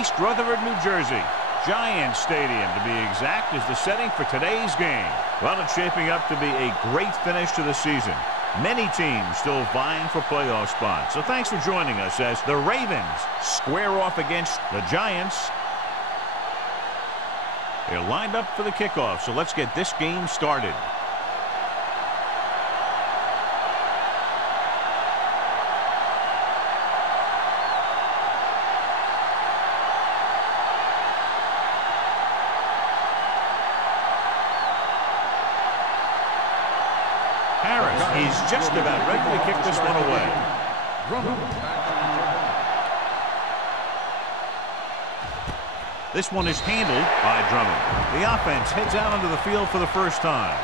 East Rutherford, New Jersey. Giant Stadium, to be exact, is the setting for today's game. Well, it's shaping up to be a great finish to the season. Many teams still vying for playoff spots. So thanks for joining us as the Ravens square off against the Giants. They're lined up for the kickoff, so let's get this game started. He's just about ready to kick this one away. This one is handled by Drummond. The offense heads out onto the field for the first time.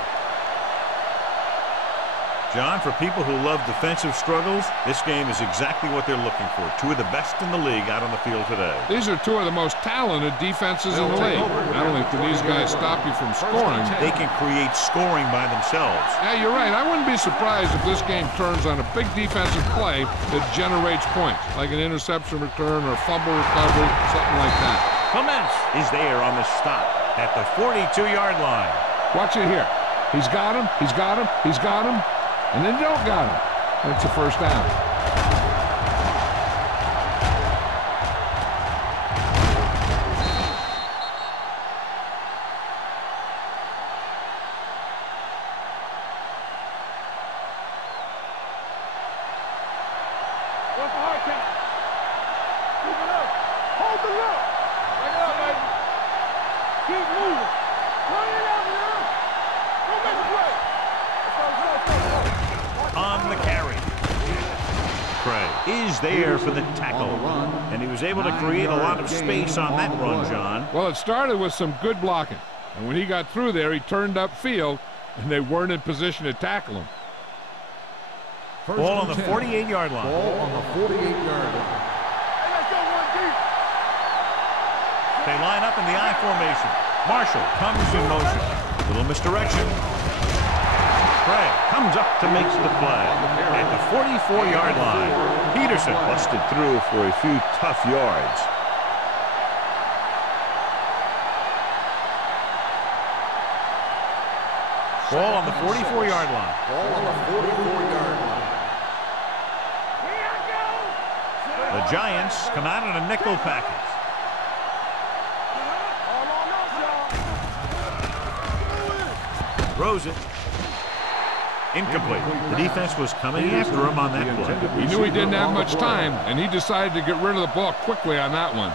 John, for people who love defensive struggles, this game is exactly what they're looking for. Two of the best in the league out on the field today. These are two of the most talented defenses in the league. Not only can these guys stop you from scoring, they can create scoring by themselves. Yeah, you're right. I wouldn't be surprised if this game turns on a big defensive play that generates points, like an interception return or a fumble recovery, something like that. Clements is there on the stop at the 42-yard line. Watch it here. He's got him. He's got him. He's got him. And then don't got him. That's a first down. Is there for the tackle, and he was able to create a lot of space on that run, John. Well, it started with some good blocking, and when he got through there, he turned upfield, and they weren't in position to tackle him. Ball on the 48-yard line. Ball on the 48-yard line. They line up in the I formation. Marshall comes in motion. Little misdirection. Craig comes up to make the play at the 44-yard line. Peterson busted through for a few tough yards. Ball on the 44-yard line. Ball on the 44-yard line. The Giants come out in a nickel package. Throws it. Incomplete. The defense was coming after him on that play. He knew he didn't have much time, and he decided to get rid of the ball quickly on that one.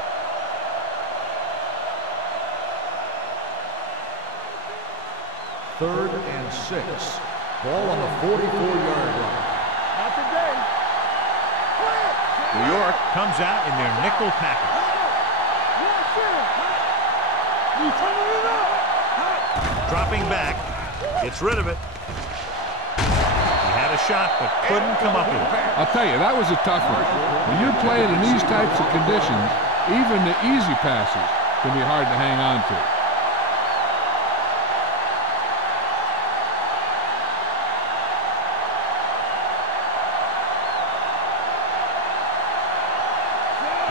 Third and 6. Ball on the 44-yard line. Not today. New York comes out in their nickel package. Dropping back. Gets rid of it. A shot, but couldn't come up with it. I'll tell you, that was a tough one. When you're playing in these types of conditions, even the easy passes can be hard to hang on to.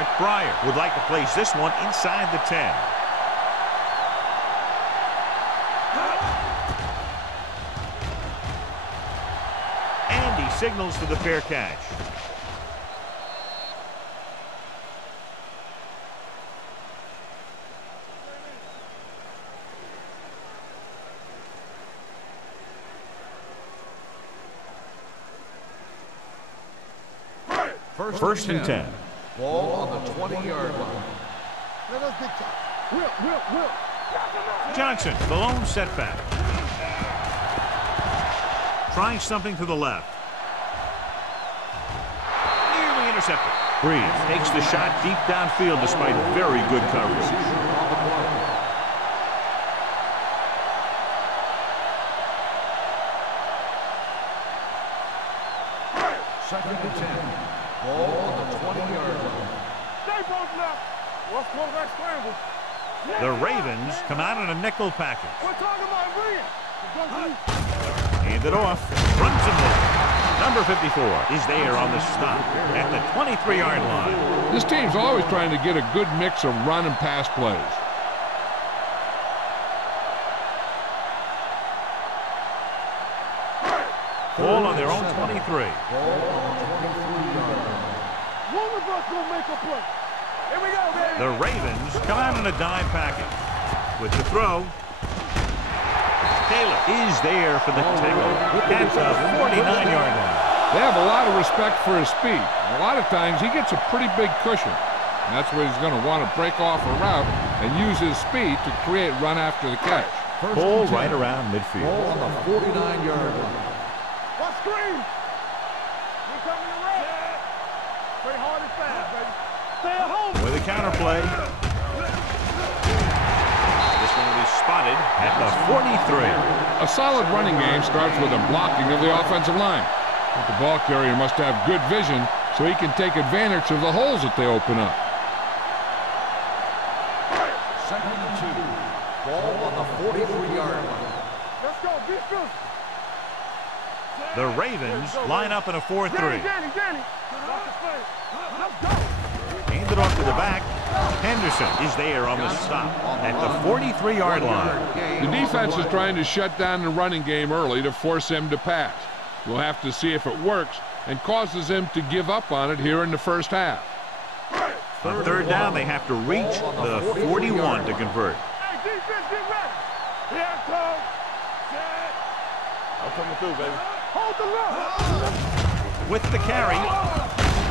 McBriar would like to place this one inside the 10. Signals for the fair catch. First and 10. Ball on the 20-yard line. Johnson, the lone setback. Trying something to the left. Intercepted. Breeze takes the shot deep downfield despite very good coverage. Second and 10. Ball on the 20-yard line. The Ravens come out in a nickel package. We're talking about Rhea. Hand it off. Runs him over. Number 54 is there on the stop at the 23-yard line. This team's always trying to get a good mix of run and pass plays. Ball on their own 23. Ball on the 23-yard line. One of us will make a play. Here we go, baby. The Ravens come out in a dime package. With the throw, Taylor is there for the tackle at the 49-yard line. They have a lot of respect for his speed. A lot of times he gets a pretty big cushion. And that's where he's going to want to break off a route and use his speed to create run after the catch. Ball right around midfield. Ball on the 49-yard line. What screen? We coming to red. Play hard and fast, baby. Stay at home. With a counter play. This one will be spotted at the 43. A solid running game starts with a blocking of the offensive line. But the ball carrier must have good vision so he can take advantage of the holes that they open up. 2nd and 2. Ball on the 43-yard line. Let's go. Defense. The Ravens line up in a 4-3. Danny. Watch the play. Let's go. Hand it off to the back. Henderson is there on the stop at the 43-yard line. The defense is trying to shut down the running game early to force him to pass. We'll have to see if it works and causes him to give up on it here in the first half. On 3rd down, they have to reach the 41 to convert. Hey, defense, get ready. Here comes. Set. I'm coming through, baby. Hold the line. With the carry,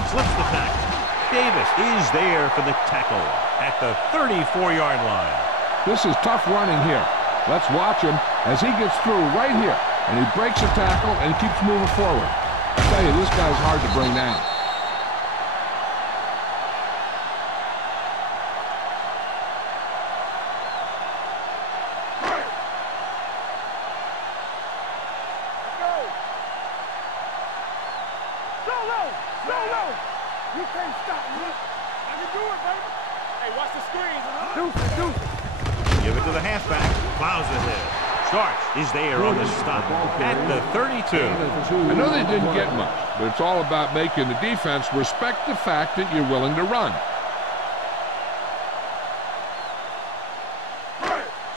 slips the tackle. Davis is there for the tackle at the 34-yard line. This is tough running here. Let's watch him as he gets through right here. And he breaks a tackle and keeps moving forward. I tell you, this guy's hard to bring down. Solo. You can't stop me. I can do it, baby. Hey, watch the screens. Deuce. Give it to the halfback. Plows ahead. Starch is there on the stop at the 32. I know they didn't get much, but it's all about making the defense respect the fact that you're willing to run.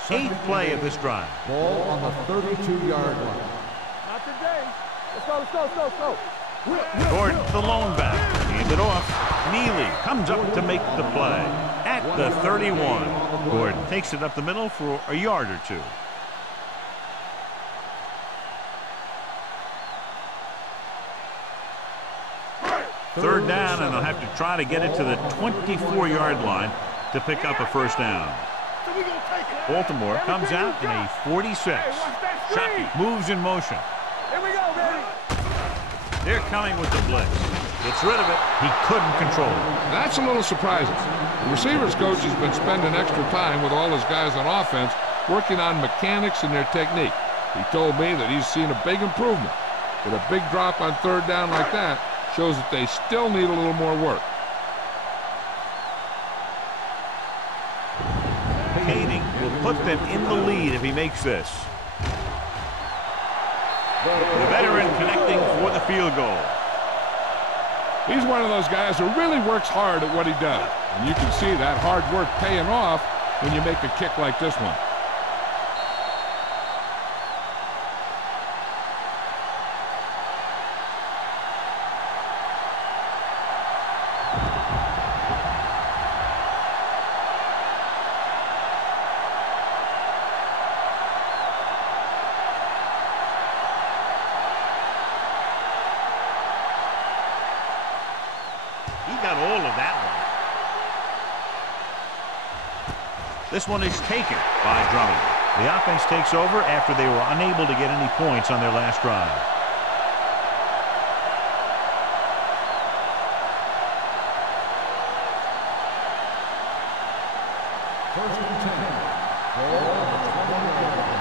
8th play of this drive. Ball on the 32-yard line. Not today. Let's go. Gordon, the lone back. Hand it off. Neely comes up to make the play at the 31. Gordon takes it up the middle for a yard or two. Third down, and they'll have to try to get it to the 24-yard line to pick up a first down. Baltimore comes out in a 46. Shockey moves in motion. Here we go, baby. They're coming with the blitz. Gets rid of it. He couldn't control it. That's a little surprising. The receivers coach has been spending extra time with all his guys on offense working on mechanics and their technique. He told me that he's seen a big improvement. But a big drop on 3rd down like that shows that they still need a little more work. Kading will put them in the lead if he makes this. The veteran connecting for the field goal. He's one of those guys who really works hard at what he does. And you can see that hard work paying off when you make a kick like this one. This one is taken by Drummond. The offense takes over after they were unable to get any points on their last drive. First and 10. Ball on the 20-yard line.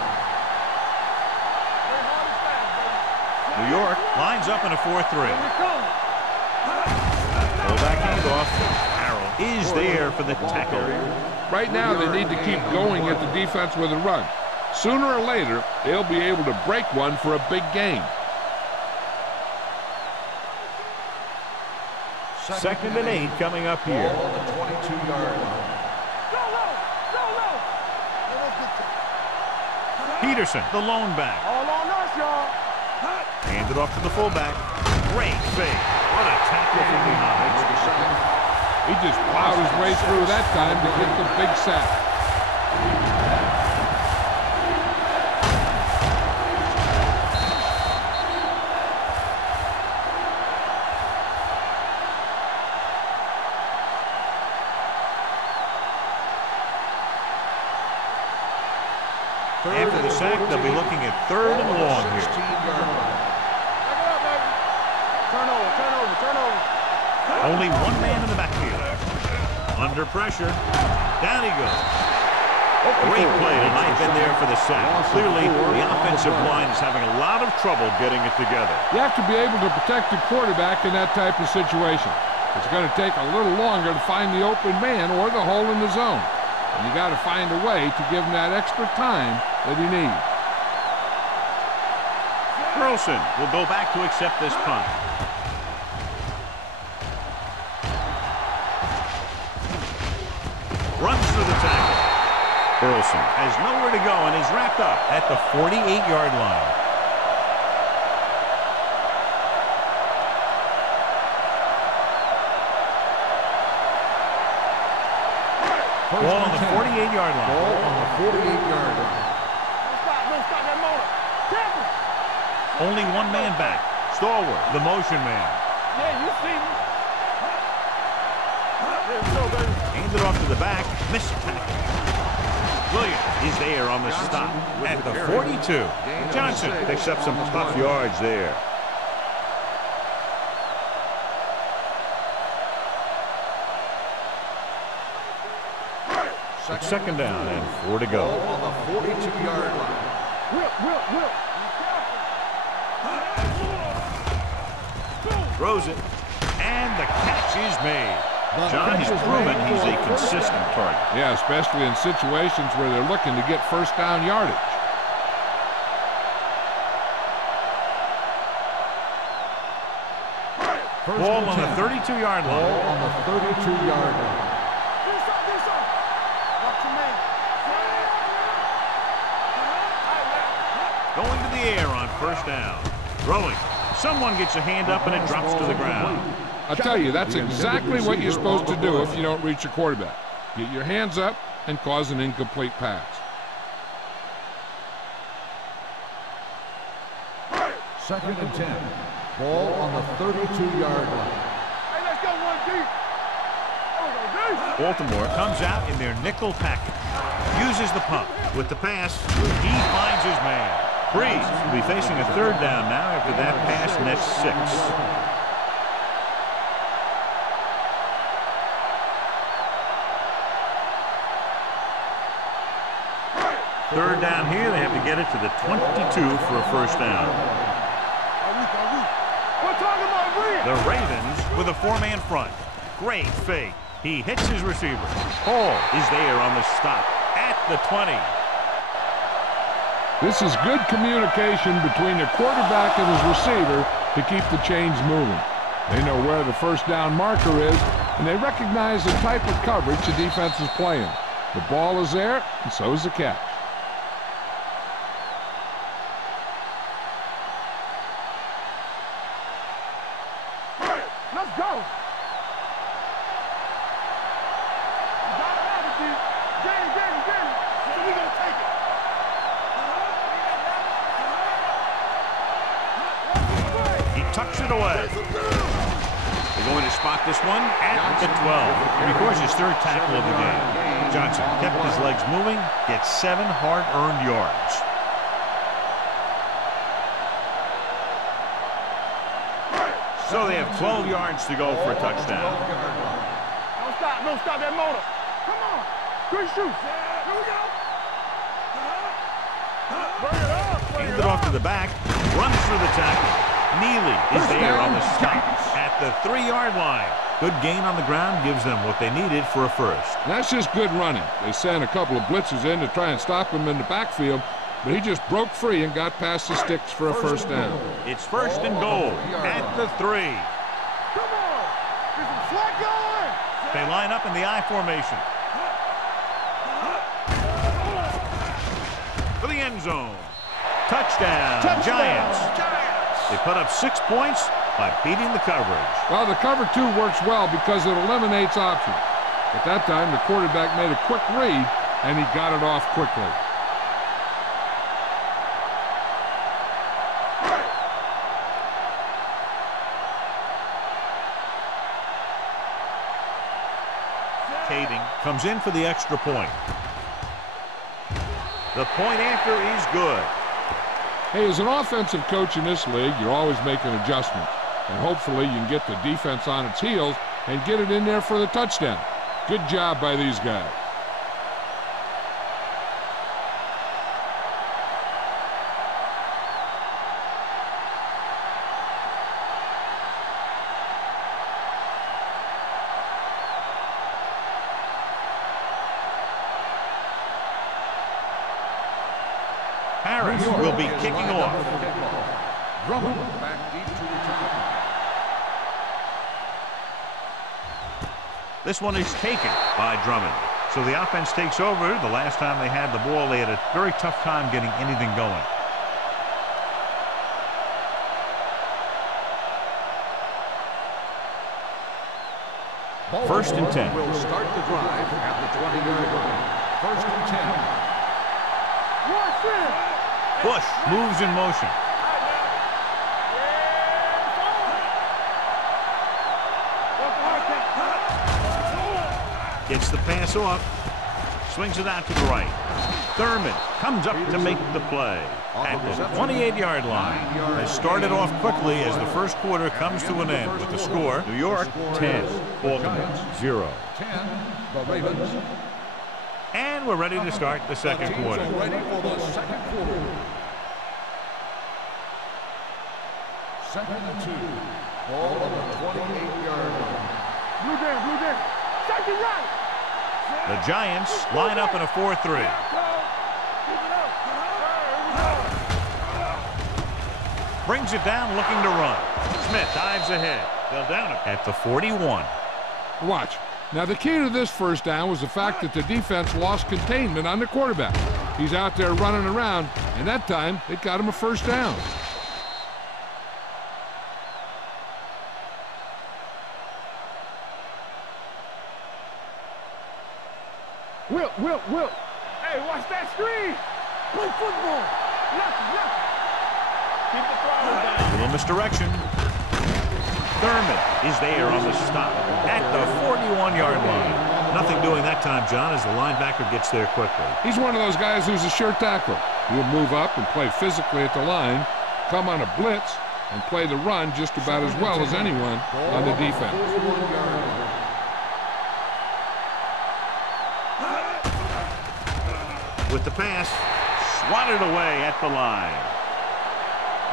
New York lines up in a 4-3. Fullback handoff. Harrell is there for the tackle. Right now, they need to keep going at the defense with a run. Sooner or later, they'll be able to break one for a big gain. 2nd and 8 coming up here. Ball on the 22-yard line. Go low! Go low! Peterson, the lone back. All on us, y'all. Handed off to the fullback. Great fake. What a tackle from behind. He just plowed his way through that time to get the big sack. After the sack, they'll be looking at 3rd and long here. 16-yard line. Turnover. Only one man in the backfield. Under pressure. Down he goes. Great play tonight, been there for the sack. Clearly, the offensive line is having a lot of trouble getting it together. You have to be able to protect the quarterback in that type of situation. It's going to take a little longer to find the open man or the hole in the zone. And you got to find a way to give him that extra time that he needs. Burleson will go back to accept this punt. Runs through the tackle. Burleson has nowhere to go and is wrapped up at the 48-yard line. Ball on the 48-yard line. Ball on the 48-yard line. Don't stop that motor. Careful. Only one man back. Stalwart, the motion man. Yeah, you see me. There we go, baby. Handed off to the back. Missed tackle. Williams is there on the stop at the 42. Johnson picks up some tough yards there. It's 2nd down and 4 to go. Ball on the 42-yard line. Will. Throws it, and the catch is made. John has proven he's a consistent target. Yeah, especially in situations where they're looking to get 1st down yardage. Ball on the 32-yard line. Ball on the 32-yard line. Going to the air on 1st down. Throwing. Someone gets a hand up and it drops to the ground. I'll tell you, that's exactly what you're supposed to do if you don't reach your quarterback. Get your hands up and cause an incomplete pass. 2nd and 10. Ball on the 32-yard line. Hey, let's go one deep. Baltimore comes out in their nickel package. Uses the pump. With the pass, he finds his man. Breeze will be facing a 3rd down now after that pass nets 6. 3rd down here, they have to get it to the 22 for a 1st down. The Ravens with a 4-man front. Great fake. He hits his receiver. Hall is there on the stop at the 20. This is good communication between the quarterback and his receiver to keep the chains moving. They know where the 1st down marker is, and they recognize the type of coverage the defense is playing. The ball is there, and so is the catch. Let's go. Get it. So we gonna take it. He tucks it away. They're going to spot this one at the 12. And of course, his 3rd tackle of the game. Johnson kept his legs moving, gets 7 hard-earned yards. So they have 12 yards to go for a touchdown. Don't stop that motor. Come on. Good shoot. Here we go. Bring it up. Hand it off to the back. Runs through the tackle. Neely is there on the stop at the 3-yard line. Good gain on the ground gives them what they needed for a 1st. That's just good running. They sent a couple of blitzes in to try and stop him in the backfield, but he just broke free and got past the sticks for a 1st down. It's 1st and goal at the 3. Come on. They line up in the I formation. For the end zone. Touchdown, Giants. They put up 6 points by beating the coverage. Well, the cover 2 works well because it eliminates options. At that time, the quarterback made a quick read, and he got it off quickly. Kading comes in for the extra point. The point after is good. Hey, as an offensive coach in this league, you're always making adjustments. And hopefully you can get the defense on its heels and get it in there for the touchdown. Good job by these guys. Harris will be kicking off. Drummond back deep to return. This one is taken by Drummond. So the offense takes over. The last time they had the ball, they had a very tough time getting anything going. First and 10. Will start the drive at the 20-yard line. First and 10. Bush moves in motion. Gets the pass off. Swings it out to the right. Thurman comes up to make the play at the 28-yard line. They started off quickly as the first quarter comes to an end with the score. New York 10, Baltimore 0. 10, the Ravens. And we're ready to start the second quarter. Ready for the second quarter. Second and 2. Ball on the 28-yard line. Blue game. Second right. The Giants line up in a 4-3. Brings it down looking to run. Smith dives ahead. They'll down it at the 41. Watch. Now, the key to this first down was the fact that the defense lost containment on the quarterback. He's out there running around, and that time it got him a first down. Will. Hey, watch that screen. Play football. Left. Keep the throttle down. Little misdirection. Thurman is there on the stop at the 41-yard line. Nothing doing that time, John, as the linebacker gets there quickly. He's one of those guys who's a sure tackler. He'll move up and play physically at the line, come on a blitz, and play the run just about as well as anyone on the defense. With the pass, swatted away at the line.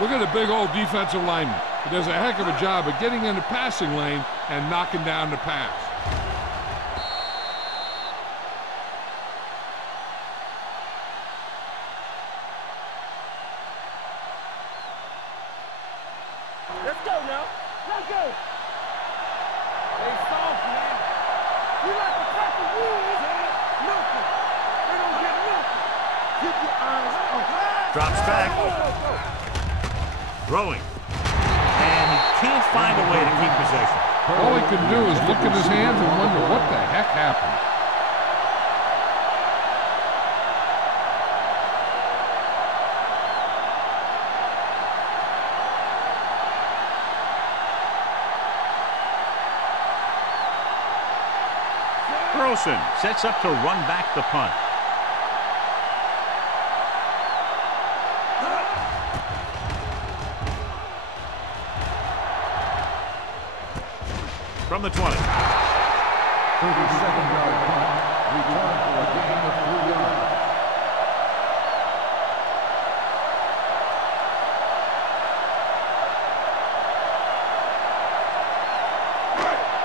Look at the big old defensive lineman. He does a heck of a job of getting in the passing lane and knocking down the pass. Let's go now. Let's go. They soft, man. You like to cut the rules. Nothing. They don't get nothing. Keep your eyes open. Drops back. Throwing. And he can't find a way to keep possession. All he can do is look at his hands and wonder what the heck happened. Carlson sets up to run back the punt. From the 20. 37-yard punt. Return for a gain of 3 yards.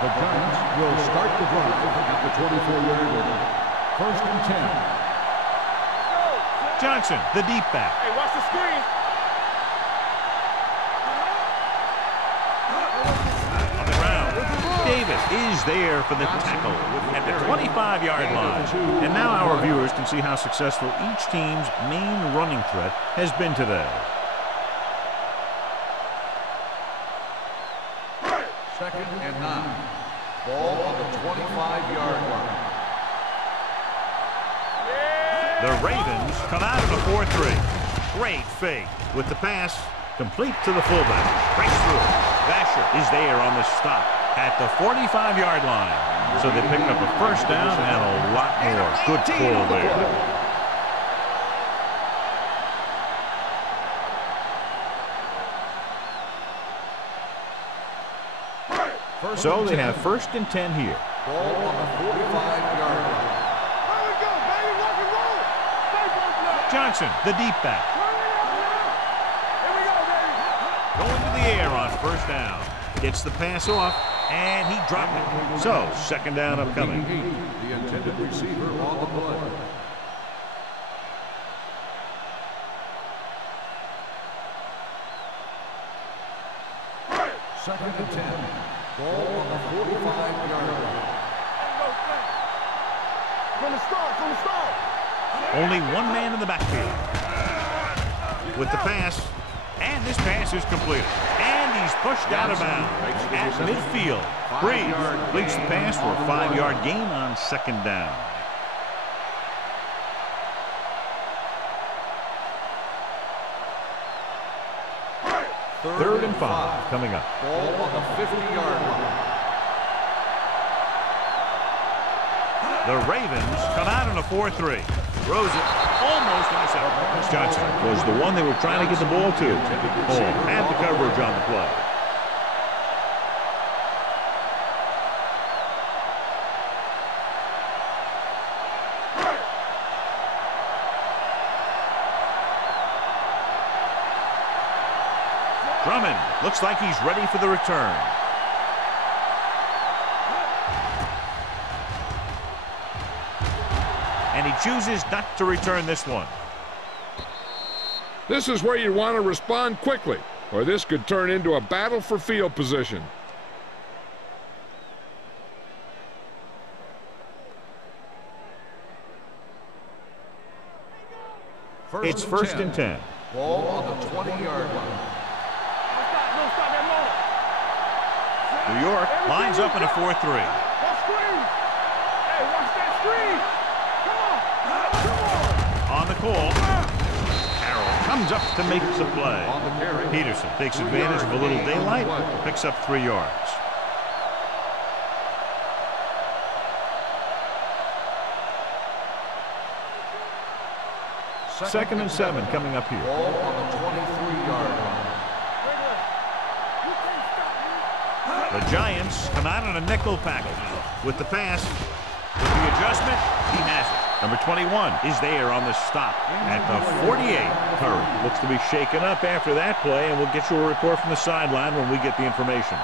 The Giants will start the drive at the 24-yard line. First and 10. Johnson, the deep back. Hey, watch the screen. Davis is there for the tackle at the 25-yard line. And now our viewers can see how successful each team's main running threat has been today. Second and 9. Ball on the 25-yard line. The Ravens come out of the 4-3. Great fake with the pass complete to the fullback. Breaks through. Vasher is there on the stop at the 45-yard line. So they pick up a first down and a lot more. Good pull there. So they have first and 10 here. Ball on the 45-yard line. Here we go, baby. Rock and roll. Johnson, the deep back. Here we go, baby. Going to the air on first down. Gets the pass off, and he dropped it. So, second down upcoming. The intended receiver on the play. Second and 10. Ball on the 45-yard line. From the start. Only one man in the backfield. With the pass, and this pass is completed. And he's pushed out of bounds at midfield. Breeze completes the pass for a 5-yard gain on second down. Third and 5 coming up. Ball on the 50-yard line. The Ravens come out in a 4-3. Throws it almost intercepted. Johnson was the one they were trying to get the ball to. Hall had the coverage on the play. Drummond looks like he's ready for the return. And he chooses not to return this one. This is where you want to respond quickly, or this could turn into a battle for field position. It's first and 10. Ball on the 20-yard line. No stop that motor. New York lines up in a 4-3. That screen. Hey, watch that screen. Come on. On the call, Carroll comes up to make the play. On the carry. Peterson takes advantage of a little daylight, picks up 3 yards. Second and 7 coming up here. Ball on the 23-yard line. You can't stop me. The Giants come out in a nickel package. With the pass, with the adjustment, he has it. Number 21 is there on the stop at the 48. Curry looks to be shaken up after that play, and we'll get you a report from the sideline when we get the information.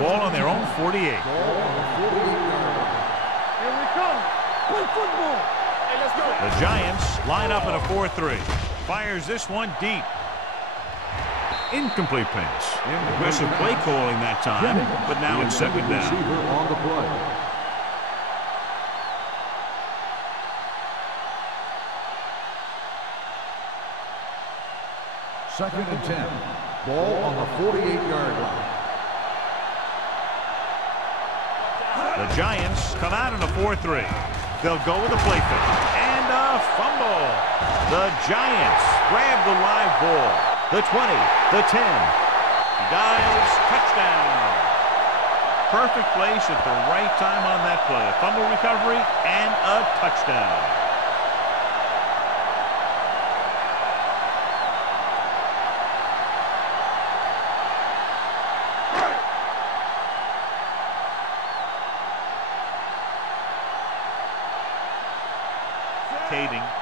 Ball on their own 48. Ball on the 48-yard line. Here we come. Play football. Hey, let's go. The Giants line up in a 4-3. Fires this one deep. Incomplete pass. Aggressive play calling that time, but now it's second down. Receiver on the play. Second and 10. Ball on the 48-yard line. The Giants come out in a 4-3. They'll go with a play fake. And a fumble. The Giants grab the live ball. The 20, the 10. He dives, touchdown. Perfect place at the right time on that play. A fumble recovery and a touchdown.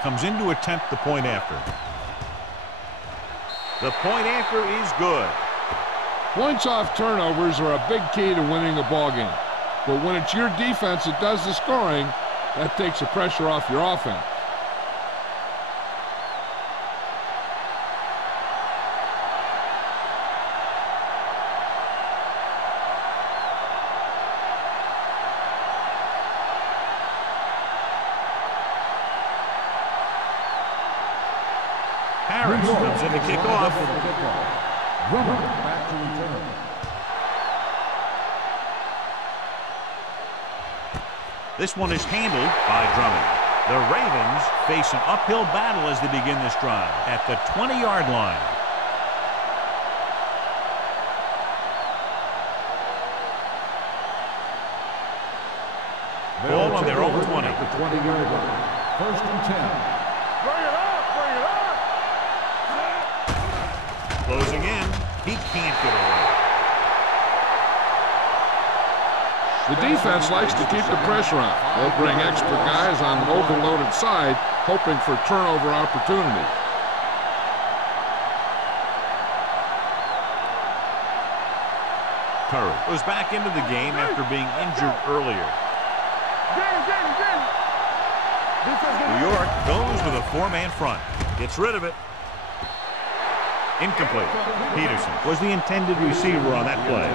Comes in to attempt the point after. The point after is good. Points off turnovers are a big key to winning a ball game. But when it's your defense that does the scoring, that takes the pressure off your offense. Harris comes in to kick off. Runner back to return. This one is handled by Drummond. The Ravens face an uphill battle as they begin this drive at the 20-yard line. Ball on their own 20. At the 20-yard line. First and 10. Bring it up, bring it up. Closing in. He can't get away. The defense likes to keep the pressure on. They'll bring extra guys on an overloaded side, hoping for turnover opportunities. Curry goes back into the game after being injured earlier. New York goes with a four-man front. Gets rid of it. Incomplete. Peterson was the intended receiver on that play.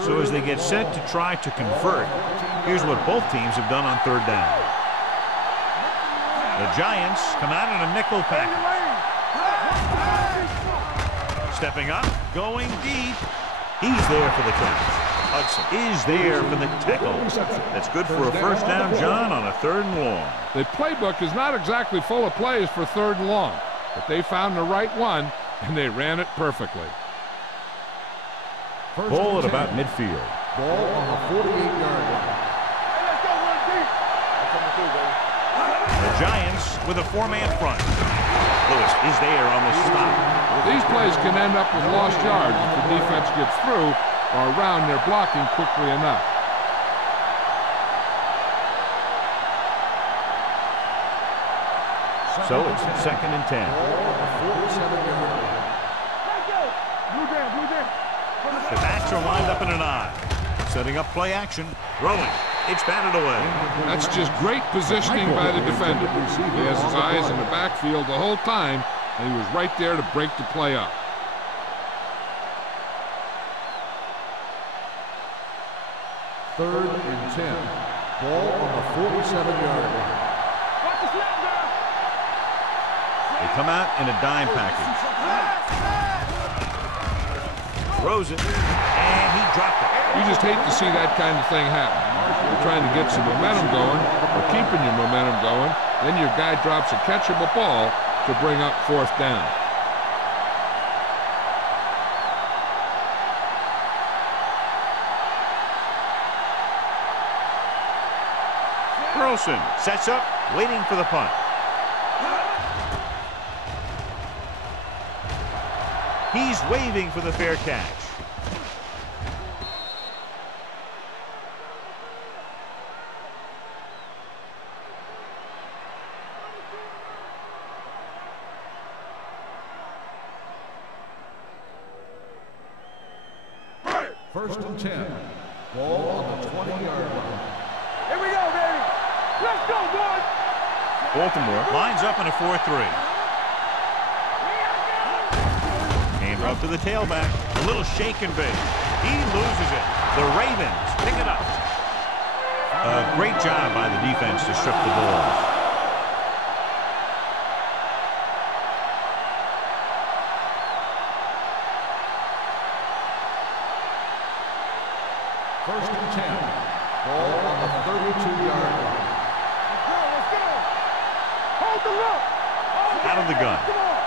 So as they get set to try to convert, here's what both teams have done on third down. The Giants come out in a nickel package. Stepping up, going deep. He's there for the catch. Hudson is there for the tackle. That's good for a first down, John, on a third and long. The playbook is not exactly full of plays for third and long, but they found the right one, and they ran it perfectly. Ball at about midfield. Ball on the 48-yard line. Hey, let's go, run deep. I'm coming through, baby. The Giants with a four-man front. Lewis is there on the stop. These plays can end up with lost yards if the defense gets through or around their blocking quickly enough. So it's second and 10. The backs are lined up in an I. Setting up play action. Throwing. It's batted away. That's just great positioning by the defender. He has his eyes in the backfield the whole time, and he was right there to break the play up. Third and 10. Ball on the 47-yard line. Watch the snap now. They come out in a dime package. Throws it, and he dropped it. You just hate to see that kind of thing happen. You're trying to get some momentum going, or keeping your momentum going, then your guy drops a catchable ball to bring up fourth down. Burleson sets up, waiting for the punt. He's waving for the fair catch. First and 10. Ball on the 20-yard line. Here we go, baby. Let's go, boys. Baltimore lines up in a 4-3. Hand off to the tailback. A little shake and bake. He loses it. The Ravens pick it up. A great job by the defense to strip the ball. First and 10. Ball on the 32-yard line. Let's go. Hold the look. Out of the gun. Come on.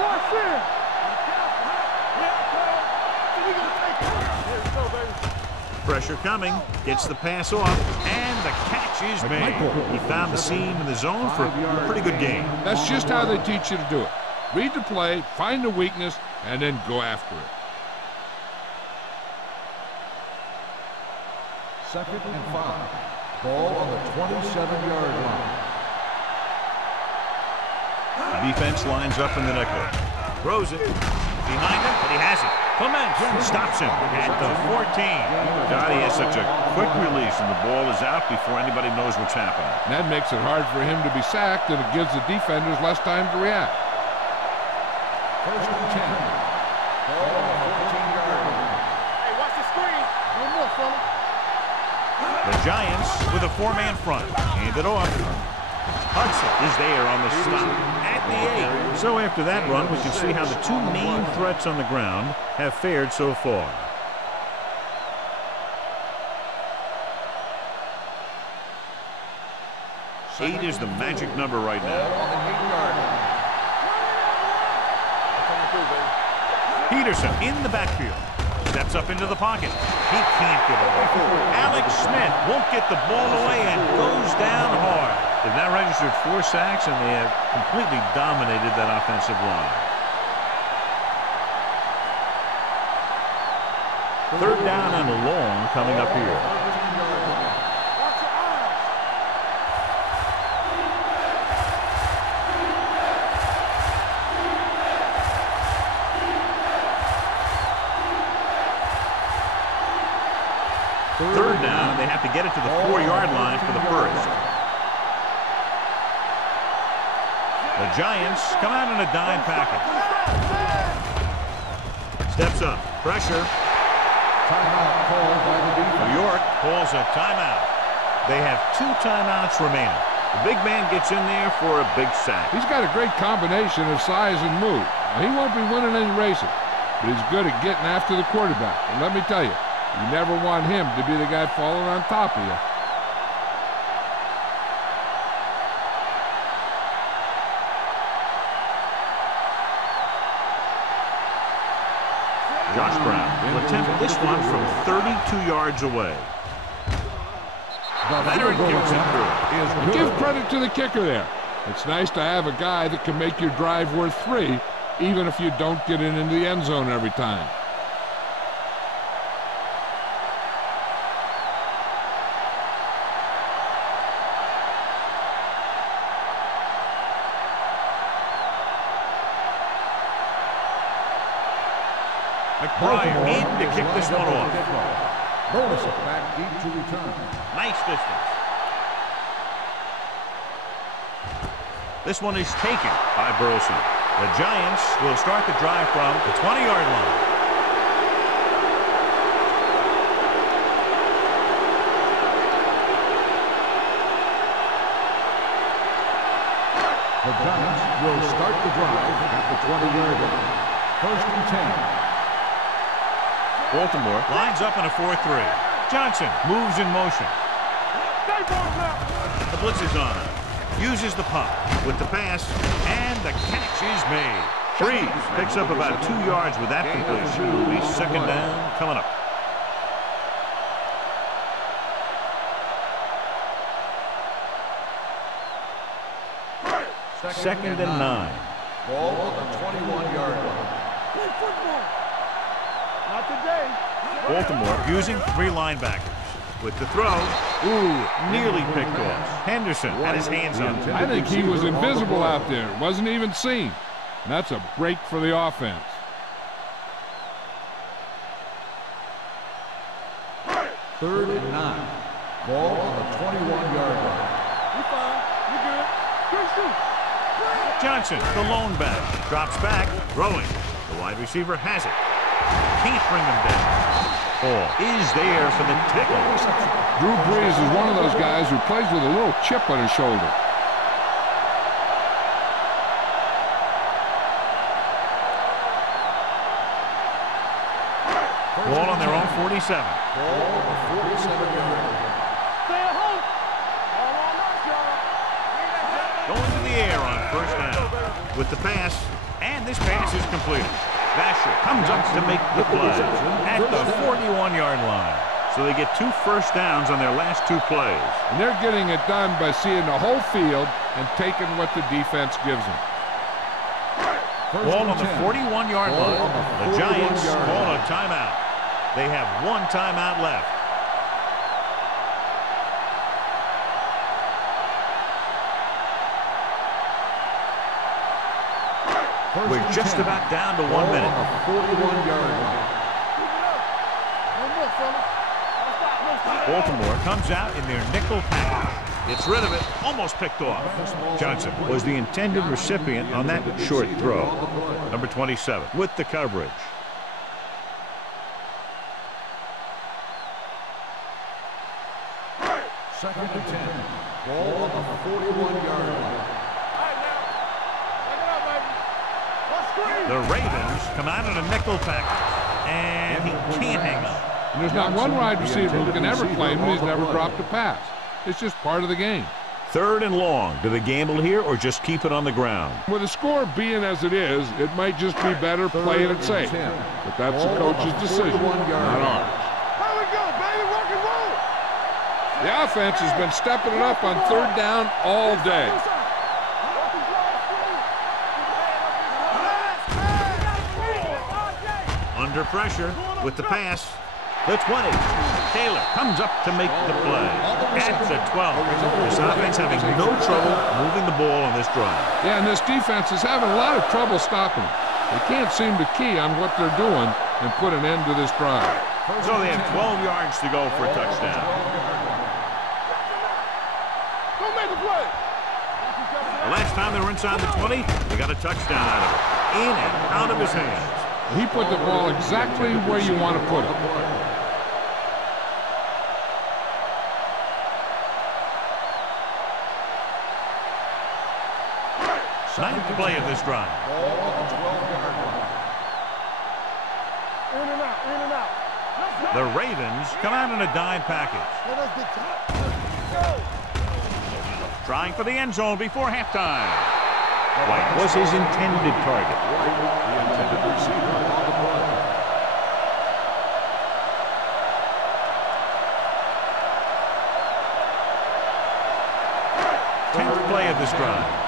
Watch in. Pressure coming. Gets the pass off. And the catch is made. He found the seam in the zone for a pretty good game. That's just how they teach you to do it. Read the play, find the weakness, and then go after it. Second and 5. Ball on the 27-yard line. The defense lines up in the nickel. Throws it. Behind him, but he has it. Clements stops him at the 14. God, he has such a quick release, and the ball is out before anybody knows what's happening. And that makes it hard for him to be sacked, and it gives the defenders less time to react. First and 10. Ball on the 14-yard line. Hey, watch the screen. No more, fella. Giants with a 4-man front. Hand it off. Hudson is there on the stop at the 8. So after that run, we can see how the two main threats on the ground have fared so far. Eight is the magic number right now. Peterson in the backfield. Steps up into the pocket. He can't get away. Alex Smith won't get the ball away and goes down hard. They've now registered 4 sacks, and they have completely dominated that offensive line. Third down and long coming up here. Third down, and they have to get it to the 4-yard line for the first. The Giants come out in a dime package. Steps up. Pressure. Timeout called by the defense. New York calls a timeout. They have 2 timeouts remaining. The big man gets in there for a big sack. He's got a great combination of size and move. Now, he won't be winning any races, but he's good at getting after the quarterback. And let me tell you, you never want him to be the guy falling on top of you. Josh Brown will attempt this one from 32 yards away. Leonard kicks it through. Give credit to the kicker there. It's nice to have a guy that can make your drive worth 3, even if you don't get it into the end zone every time. McBride in to kick this one off. Bonus it back deep to return. Nice distance. This one is taken by Burleson. The Giants will start the drive from the 20-yard line. The Giants will start the drive at the 20-yard line. First and 10. Baltimore lines up in a 4-3. Johnson moves in motion. The blitz is on. Uses the pump with the pass, and the catch is made. Freeze picks up about 2 yards with that completion. It'll be second down coming up. Second and 9. Ball on the 21-yard line. Play football. Not today. Baltimore using 3 linebackers. With the throw, nearly picked off. Henderson had his hands on it. I think he was invisible out there. Wasn't even seen. And that's a break for the offense. Third and 9. Ball on the 21-yard line. You fine. You good. Good shoot. Johnson, the lone back, drops back, throwing. The wide receiver has it. Can't bring them down. Ball is there for the tackle. Drew Brees is one of those guys who plays with a little chip on his shoulder. Ball on their own 47. Ball on the 47-yard line. Stay at home. All on us, y'all. Going to the air on first down. With the pass, and this pass is completed. Vasher comes up to make the play at the 41-yard line. So they get 2 first downs on their last 2 plays. And they're getting it done by seeing the whole field and taking what the defense gives them. Ball on the 41-yard line. The Giants call a timeout. They have 1 timeout left. We're just about down to 1 minute. 41-yard line. No more, fella. No stop. Baltimore comes out in their nickel package. Gets rid of it. Almost picked off. Johnson was the intended recipient on that short throw. Number 27 with the coverage. 41-yard line. The Ravens come out in a nickel package, and he can't hang on. And there's not one wide receiver who can ever claim that he's never dropped a pass. It's just part of the game. 3rd and long. Do they gamble here or just keep it on the ground? With the score being as it is, it might just be better playing it safe. But that's the coach's decision, not ours. Here we go, baby, rock and roll. The offense has been stepping it up on 3rd down all day. Under pressure with the pass. The 20. Taylor comes up to make the play. At the 12. This offense having no trouble moving the ball on this drive. Yeah, and this defense is having a lot of trouble stopping it. They can't seem to key on what they're doing and put an end to this drive. So they have 12 yards to go for a touchdown. Go make a play. The last time they were inside the 20, they got a touchdown out of it. In and out of his hands. He put the ball exactly where you want to put it. Ninth play of this drive. In and out, in and out. The Ravens come out in a dime package. Trying for the end zone before halftime. White was his intended target. The intended receiver on the play. 10th play of this drive.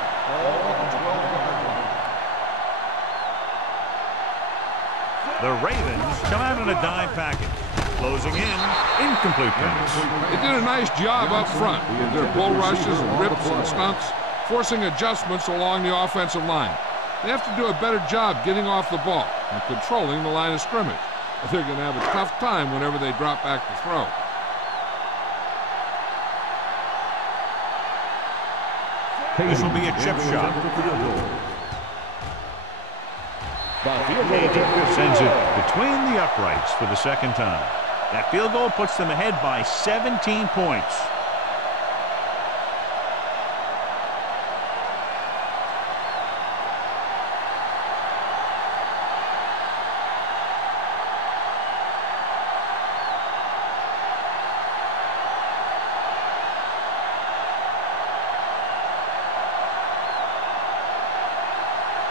The Ravens come out in a dime package. Closing in, incomplete pass. They did a nice job up front with their bull rushes and rips and stunts, forcing adjustments along the offensive line. They have to do a better job getting off the ball and controlling the line of scrimmage. They're going to have a tough time whenever they drop back to throw. This will be a chip shot. Katie sends it between the uprights for the 2nd time. That field goal puts them ahead by 17 points.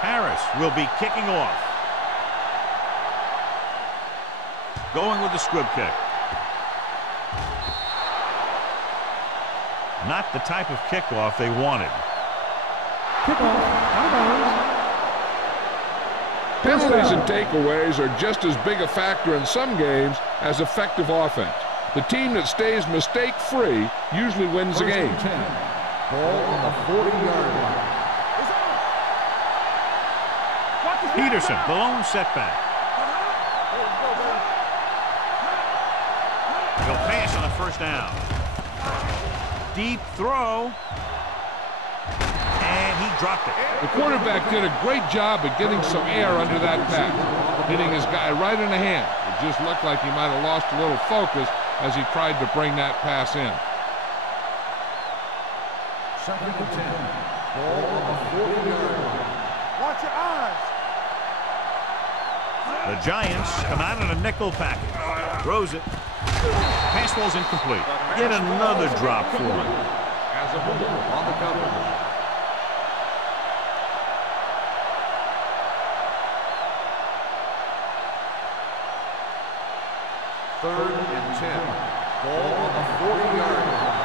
Harris will be kicking off. Going with the squib kick. Not the type of kickoff they wanted. Kickoff, out of bounds. Penalties and takeaways are just as big a factor in some games as effective offense. The team that stays mistake-free usually wins the game. 10. Ball on the 40-yard line. Peterson, the lone setback. He'll pass on the 1st down. Deep throw. And he dropped it. The quarterback did a great job of getting some air under that pass, hitting his guy right in the hand. It just looked like he might have lost a little focus as he tried to bring that pass in. 2nd and 10. Ball on the 40-yard line. Watch your eyes. The Giants come out in a nickel package. Throws it. Pass ball's incomplete. Yet another drop for him. As a whole on the coverage. Third and 10. Ball on the 40-yard line.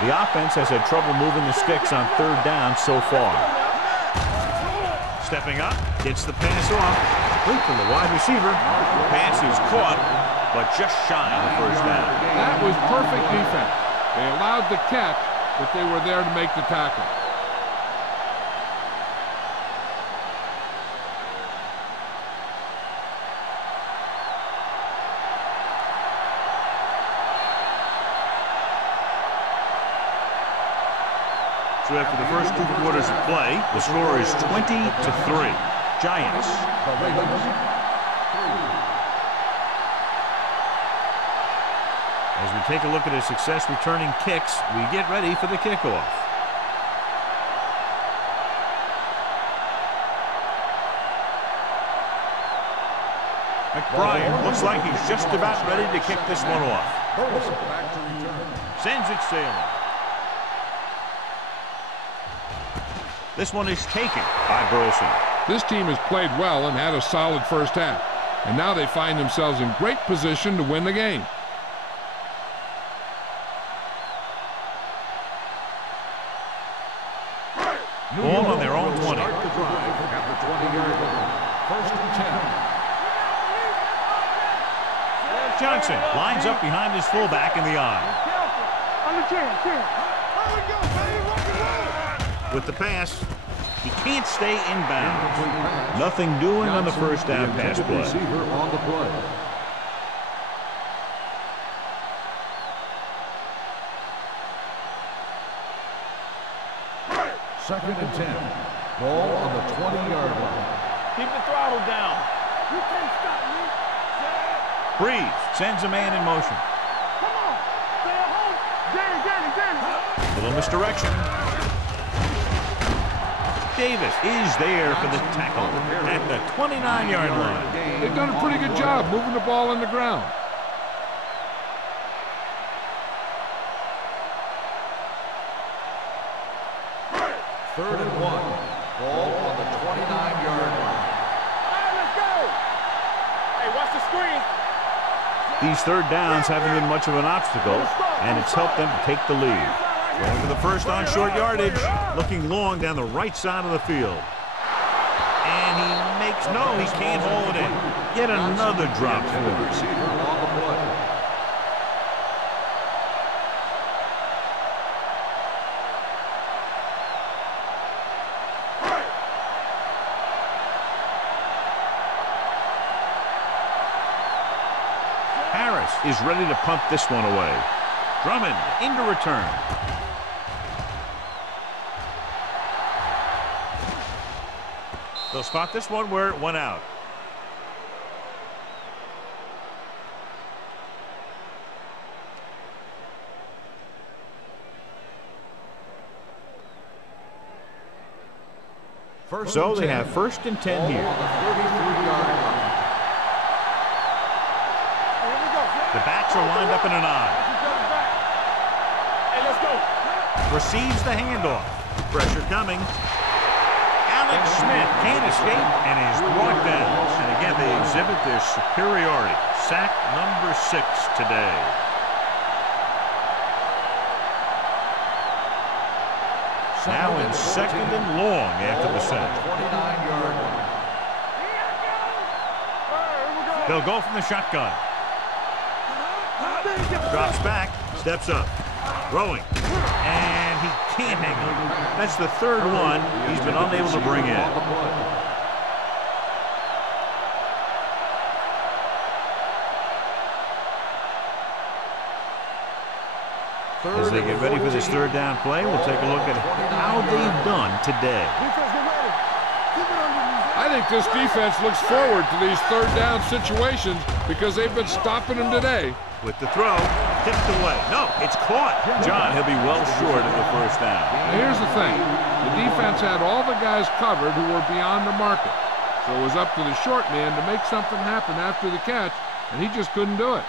The offense has had trouble moving the sticks on 3rd down so far. Stepping up, gets the pass off. Complete from the wide receiver. The pass is caught, but just shy of the 1st down. That was perfect defense. They allowed the catch, but they were there to make the tackle. So after the first 2 quarters of play, the score is 20-3. Giants. The Ravens. 3. As we take a look at his success returning kicks. We get ready for the kickoff. McBride looks like he's just about ready to kick this one off. Sends it sailing. This one is taken by Burleson. This team has played well and had a solid first half. And now they find themselves in great position to win the game. Ball on their own 20. Start the drive at the 20-yard line. First and 10. Johnson lines up behind his fullback in the eye. On the 10. With the pass, he can't stay in bounds. Nothing doing on the first down pass play. Receiver on the play. Second and 10. Ball on the 20-yard line. Keep the throttle down. You can't stop me. Breeze sends a man in motion. Come on. Stay at home. Danny. Little misdirection. Davis is there for the tackle at the 29-yard line. They've done a pretty good job moving the ball on the ground. Third and 1. Ball on the 29-yard line. All right, let's go. Hey, watch the screen. These third downs haven't been much of an obstacle, and it's helped them to take the lead. Going for the first on short yardage, looking long down the right side of the field. And he makes, no, he can't hold it in. Yet another drop for him. Receiver on the play. Harris is ready to punt this one away. Drummond into return. They'll spot this one where it went out. So they have first and 10 here. The backs are lined up in an eye. Hey, let's go. Receives the handoff. Pressure coming. Alex Smith can't escape and is brought down. And again, they exhibit their superiority. Sack number 6 today. Now in second and long after the sack. They'll go from the shotgun. Drops back, steps up, throwing, and he can't hang on. That's the third one he's been unable to bring in. As they get ready for this third down play, we'll take a look at how they've done today. I think this defense looks forward to these third down situations because they've been stopping them today. With the throw, tipped away. No, it's caught. John, he'll be well short of the first down. Now here's the thing. The defense had all the guys covered who were beyond the marker. So it was up to the short man to make something happen after the catch, and he just couldn't do it.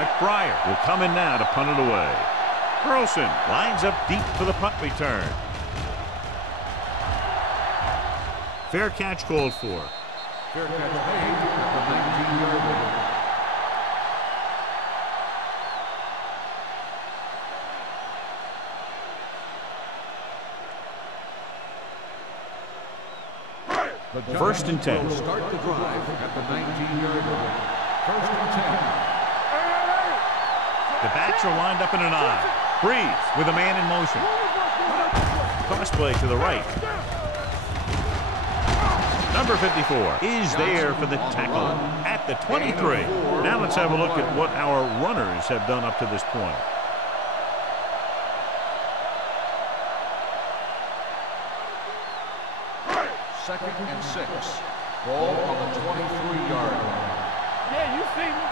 McBride will come in now to punt it away. Burleson lines up deep for the punt return. Fair catch called for. Fair catch made at the 19-yard line. First and 10. Start the drive at the 19-yard line. First and 10. The backs are lined up in an eye. Breeze with a man in motion. Cross play to the right. Number 54 is there for the tackle at the 23. Now let's have a look at what our runners have done up to this point. Second and 6. Ball on the 23-yard line. Yeah, you see me.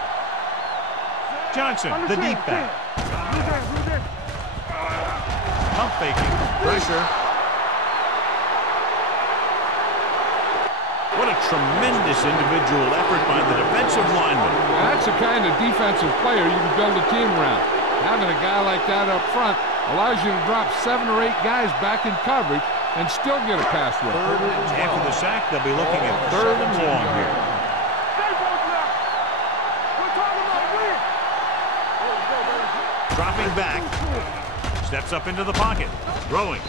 Johnson, the deep back. Pump faking. Pressure. What a tremendous individual effort by the defensive lineman. That's the kind of defensive player you can build a team around. Having a guy like that up front allows you to drop 7 or 8 guys back in coverage and still get a pass rush. After the sack, they'll be looking at 3rd and long here. Dropping back. Steps up into the pocket. Throwing.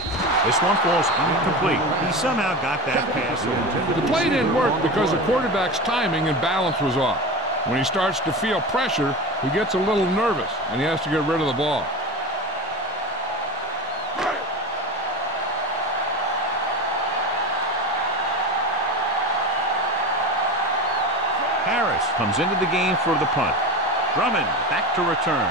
This one falls incomplete. He somehow got that pass over. The play didn't work because the quarterback's timing and balance was off. When he starts to feel pressure, he gets a little nervous, and he has to get rid of the ball. Harris comes into the game for the punt. Drummond back to return.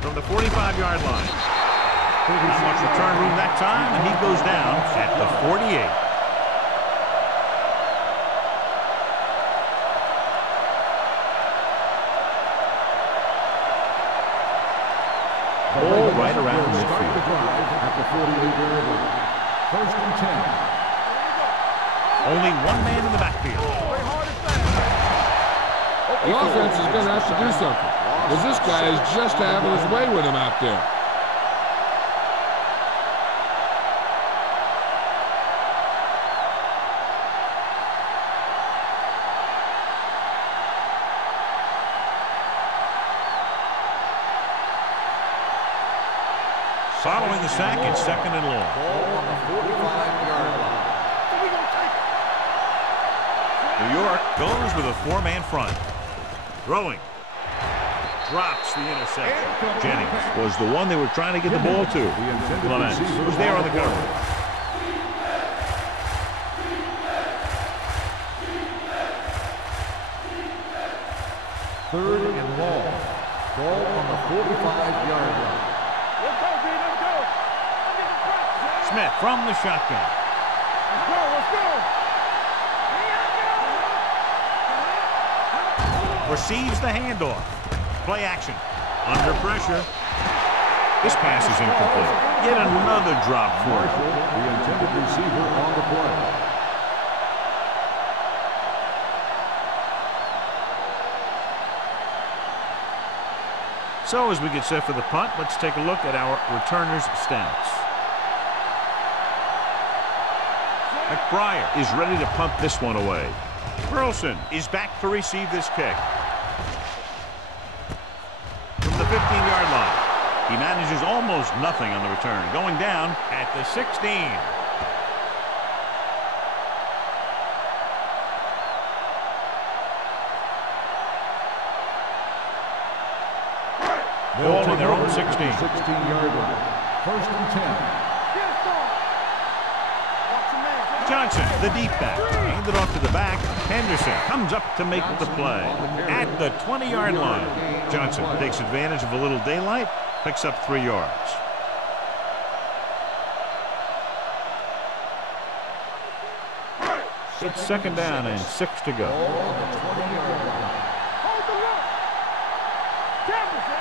From the 45-yard line. Not much return room that time, and he goes down at the 48. Ball right around midfield. At the 48-yard line. 1st and 10. Only one man in the backfield. The offense is going to have to do something, because this guy is just having his way with him out there. Following the sack, it's 2nd and long. Ball on the 45-yard line. New York goes with a 4-man front. Throwing. Drops the interception. Jennings was the one they were trying to get the ball to. Clements was there on the cover. Third and long. Ball on the 45-yard line. Let's go, B. Let's go. Smith from the shotgun. Let's go. Let's go. Receives the handoff. Play action. Under pressure. This pass is incomplete. Yet another drop for him. The intended receiver on the play. So as we get set for the punt, let's take a look at our returners' stats. McBriar is ready to punt this one away. Burleson is back to receive this kick. From the 15-yard line, he manages almost nothing on the return, going down at the 16. Ball on their own 16. 16-yard line. 1st and 10. Johnson, the deep back, handed off to the back. Henderson comes up to make the play at the 20-yard line. Johnson takes advantage of a little daylight, picks up 3 yards. It's 2nd down and 6 to go.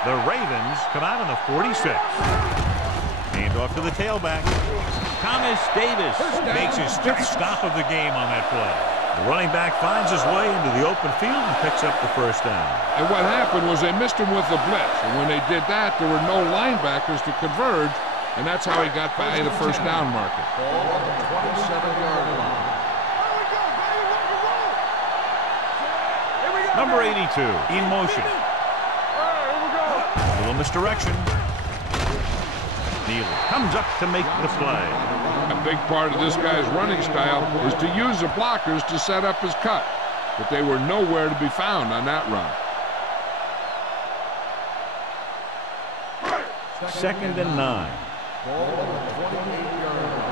The Ravens come out on the 46. Hand off to the tailback. Thomas Davis makes his 5th stop of the game on that play. The running back finds his way into the open field and picks up the 1st down. And what happened was they missed him with the blitz. And when they did that, there were no linebackers to converge, and that's how he got by the 1st down marker. Ball on the 27-yard line. Number 82 in motion. A little misdirection. Neal comes up to make the play. A big part of this guy's running style is to use the blockers to set up his cut, but they were nowhere to be found on that run. 2nd and 9. Ball on the 28-yard line.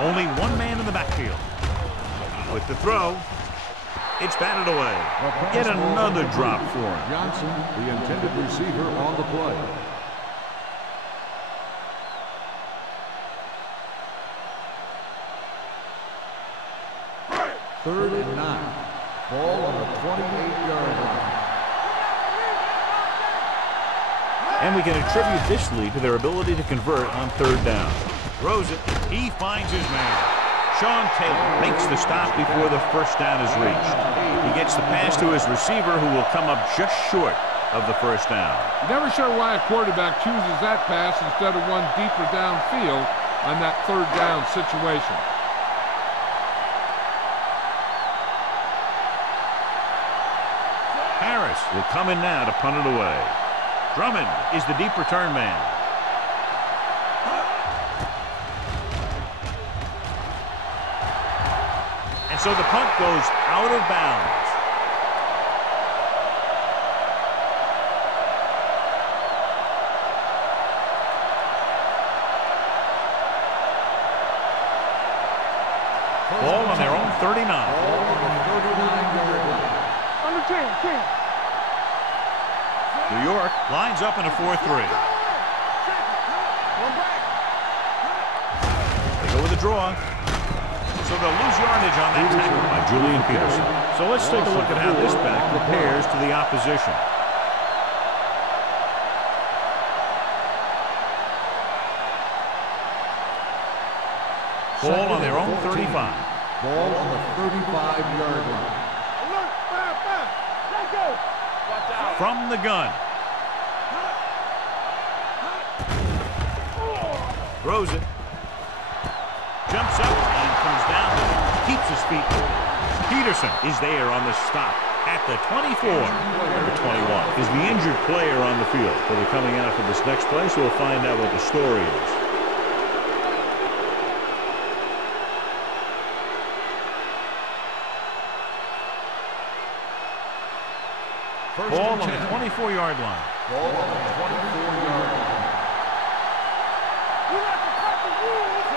Only one man in the backfield. With the throw. It's batted away. Yet another drop for him. Johnson, the intended receiver on the play. Third and 9. Ball on the 28-yard line. And we can attribute this lead to their ability to convert on third down. Throws it. He finds his man. Sean Taylor makes the stop before the first down is reached. He gets the pass to his receiver, who will come up just short of the first down. You're never sure why a quarterback chooses that pass instead of one deeper downfield on that third down situation. Harris will come in now to punt it away. Drummond is the deep return man. And so the punt goes out of bounds. Ball on their own 39. Ball on the 39-yard line. Under 10. New York lines up in a 4-3. They go with a draw. So they'll lose yardage on that tackle by Julian Peterson. So let's take a look at how this back prepares to the opposition. Ball on their own 35. Ball on the 35-yard line. Alert, fire. Let's go. Watch out. From the gun. Throws it. Jumps up and comes down. Keeps his feet moving. Peterson is there on the stop at the 24. Number 21 is the injured player on the field. So they're coming out for this next play, so we'll find out what the story is. Ball on the 24-yard line. Ball on the 24-yard line.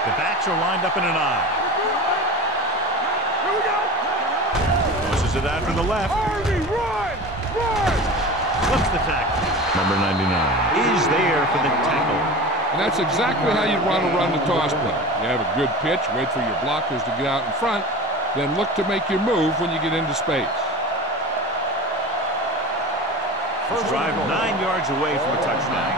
The backs are lined up in an I. Here we go. Pushes it out to the left. Army, run. Flips the tackle. Number 99 is there for the tackle. And that's exactly how you'd want to run the toss play. You have a good pitch, wait for your blockers to get out in front, then look to make your move when you get into space. First drive 9 yards away from a touchdown.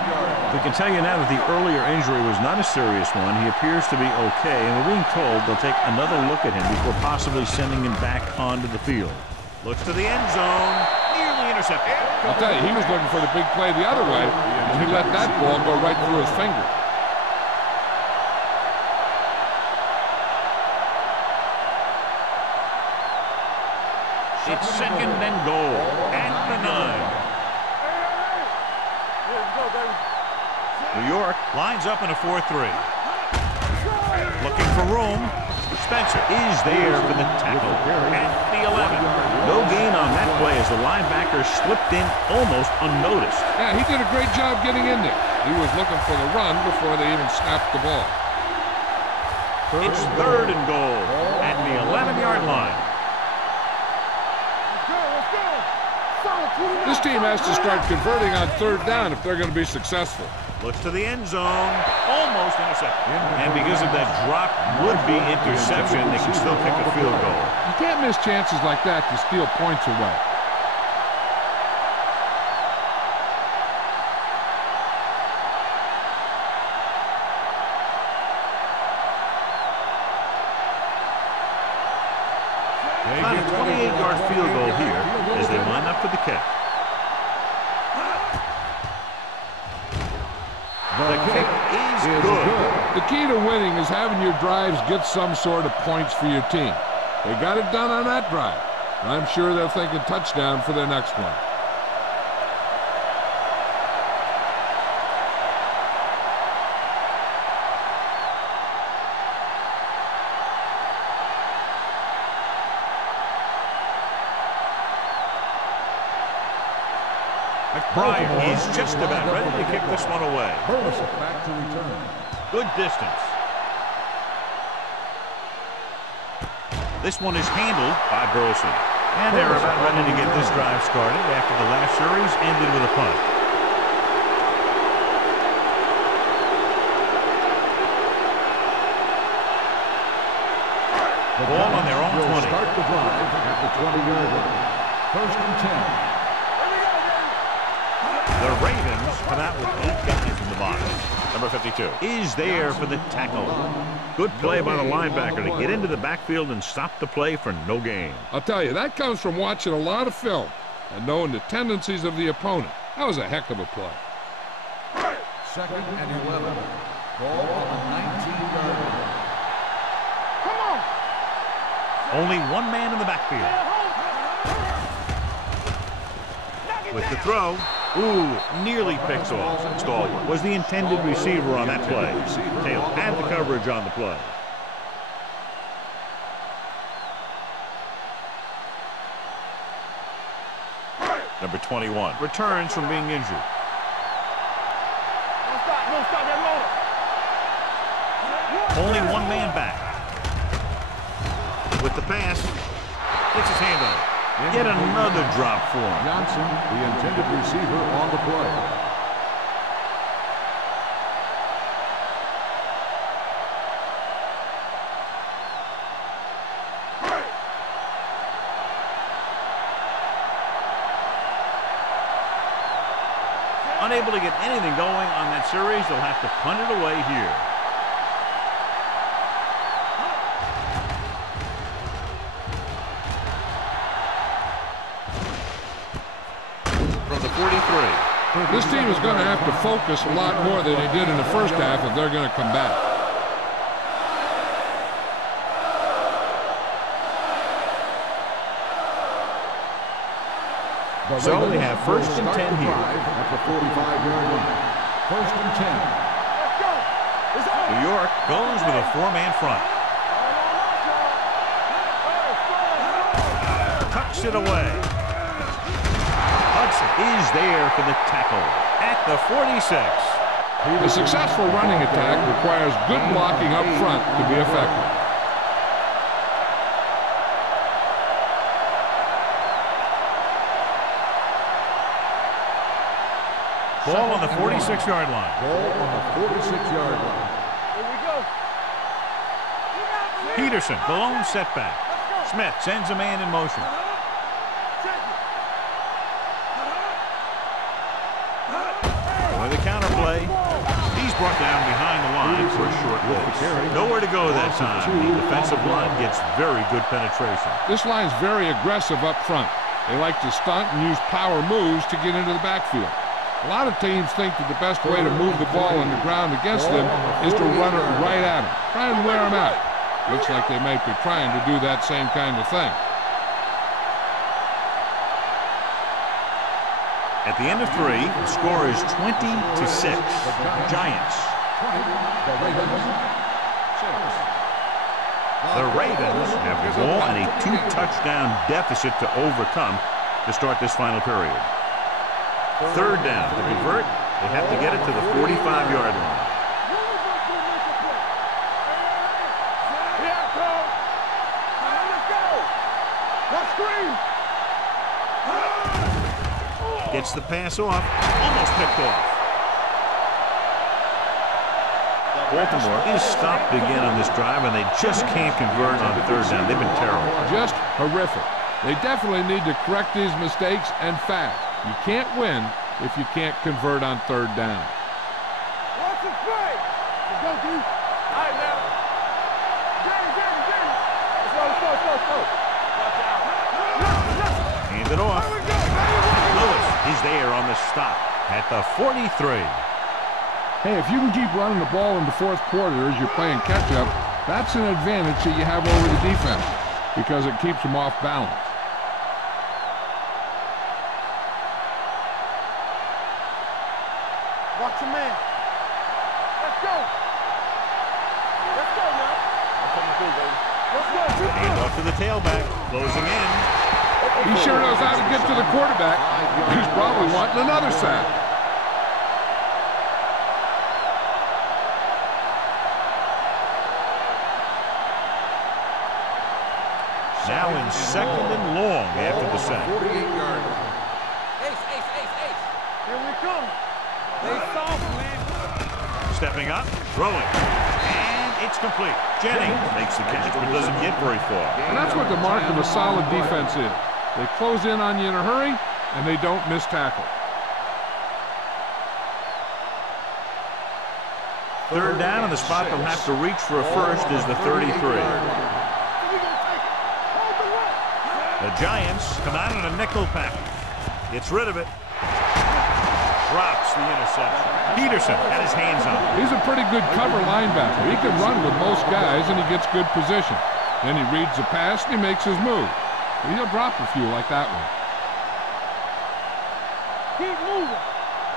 We can tell you now that the earlier injury was not a serious one. He appears to be okay, and we're being told they'll take another look at him before possibly sending him back onto the field. Looks to the end zone. Nearly intercepted. I'll tell you, he was looking for the big play the other way, and he let that ball go right through his finger. It's second and goal at the 9. New York lines up in a 4-3. Looking for room. Spencer is there for the tackle at the 11. No gain on that play as the linebacker slipped in almost unnoticed. Yeah, he did a great job getting in there. He was looking for the run before they even snapped the ball. It's third and goal at the 11-yard line. This team has to start converting on third down if they're going to be successful. Looks to the end zone. Almost intercepted. And because of that drop would-be interception, they can still kick a field goal. You can't miss chances like that to steal points away. About a 28-yard field goal here as they line up for the kick. The kick is good. The key to winning is having your drives get some sort of points for your team. They got it done on that drive. I'm sure they're thinking touchdown for their next one. McBride is just about ready to kick this one away. Burleson back to return. Good distance. This one is handled by Burleson. And they're about ready to get this drive started after the last series ended with a punt. Ball on their own 20. Start the drive at the 20-yard line. First and 10. The Ravens come out with 8 guys in the box. Number 52 is there for the tackle. Good play by the linebacker to get into the backfield and stop the play for no gain. I'll tell you, that comes from watching a lot of film and knowing the tendencies of the opponent. That was a heck of a play. Second and 11. Ball on the 19-yard line. Come on. Only one man in the backfield. With the throw, nearly picks off. Stalwart was the intended receiver on that play. Taylor had the coverage on the play. Number 21 returns from being injured. Don't stop that motor. Only one man back. With the pass, gets his hand on it. Get another drop for him. Johnson, the intended receiver on the play. Unable to get anything going on that series, they'll have to punt it away here. From the 43. This team is going to have to focus a lot more than they did in the first half if they're going to come back. So they have first and 10 here. At the 45-yard line. First and 10. Let's go. It's over. New York goes with a 4-man front. Tucks it away. Hudson is there for the tackle at the 46. A successful running attack requires good blocking up front to be effective. Ball on the 46-yard line. Ball on the 46-yard line. Here we go. Peterson, the lone setback. Smith sends a man in motion. With the counterplay, he's brought down behind the line for a short loss. Nowhere to go that time. The defensive line gets very good penetration. This line's very aggressive up front. They like to stunt and use power moves to get into the backfield. A lot of teams think that the best way to move the ball on the ground against them is to run it right at them. Try and wear them out. Looks like they might be trying to do that same kind of thing. At the end of 3, the score is 20-6. Giants. The Ravens have the ball and a 2-touchdown deficit to overcome to start this final period. Third down. To convert, they have to get it to the 45-yard line. Here I come. Let's go. Let's scream. Gets the pass off. Almost picked off. Baltimore is stopped again on this drive, and they just can't convert on third down. They've been terrible. Just horrific. They definitely need to correct these mistakes and fast. You can't win if you can't convert on third down. Watch it play. Let's go, D. All right, now. Danny. Let's go. Watch out. Hands it off. Lewis is there on the stop at the 43. Hey, if you can keep running the ball in the fourth quarter as you're playing catch-up, that's an advantage that you have over the defense because it keeps them off balance. Watch your man. Let's go. Let's go now. I'm coming through, baby. Let's go. Hand off to the tailback. Closing in. He sure knows how to get to the quarterback. He's probably wanting another sack. Now now in 2nd and long after the sack. 48-yard. Ace, ace, ace, ace. Here we come. They soft, man. Stepping up, throwing, and it's complete. Jennings makes the catch, but doesn't get very far. And that's what the mark of a solid defense is. They close in on you in a hurry, and they don't miss tackle. 3rd down, and the spot they'll have to reach for a first is the 33. The Giants come out in a nickel package. Gets rid of it. Drops the interception. Peterson had his hands on it. He's a pretty good cover linebacker. He can run with most guys, and he gets good position. Then he reads the pass, and he makes his move. But he'll drop a few like that one. Keep moving.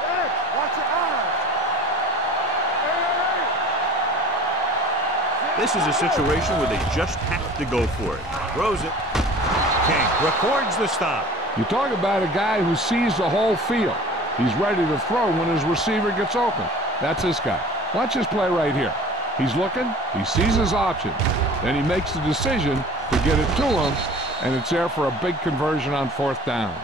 Hey, watch your eyes. This is a situation where they just have to go for it. Throws it. King records the stop. You talk about a guy who sees the whole field. He's ready to throw when his receiver gets open. That's this guy. Watch this play right here. He's looking, he sees his option, then he makes the decision to get it to him, and it's there for a big conversion on 4th down.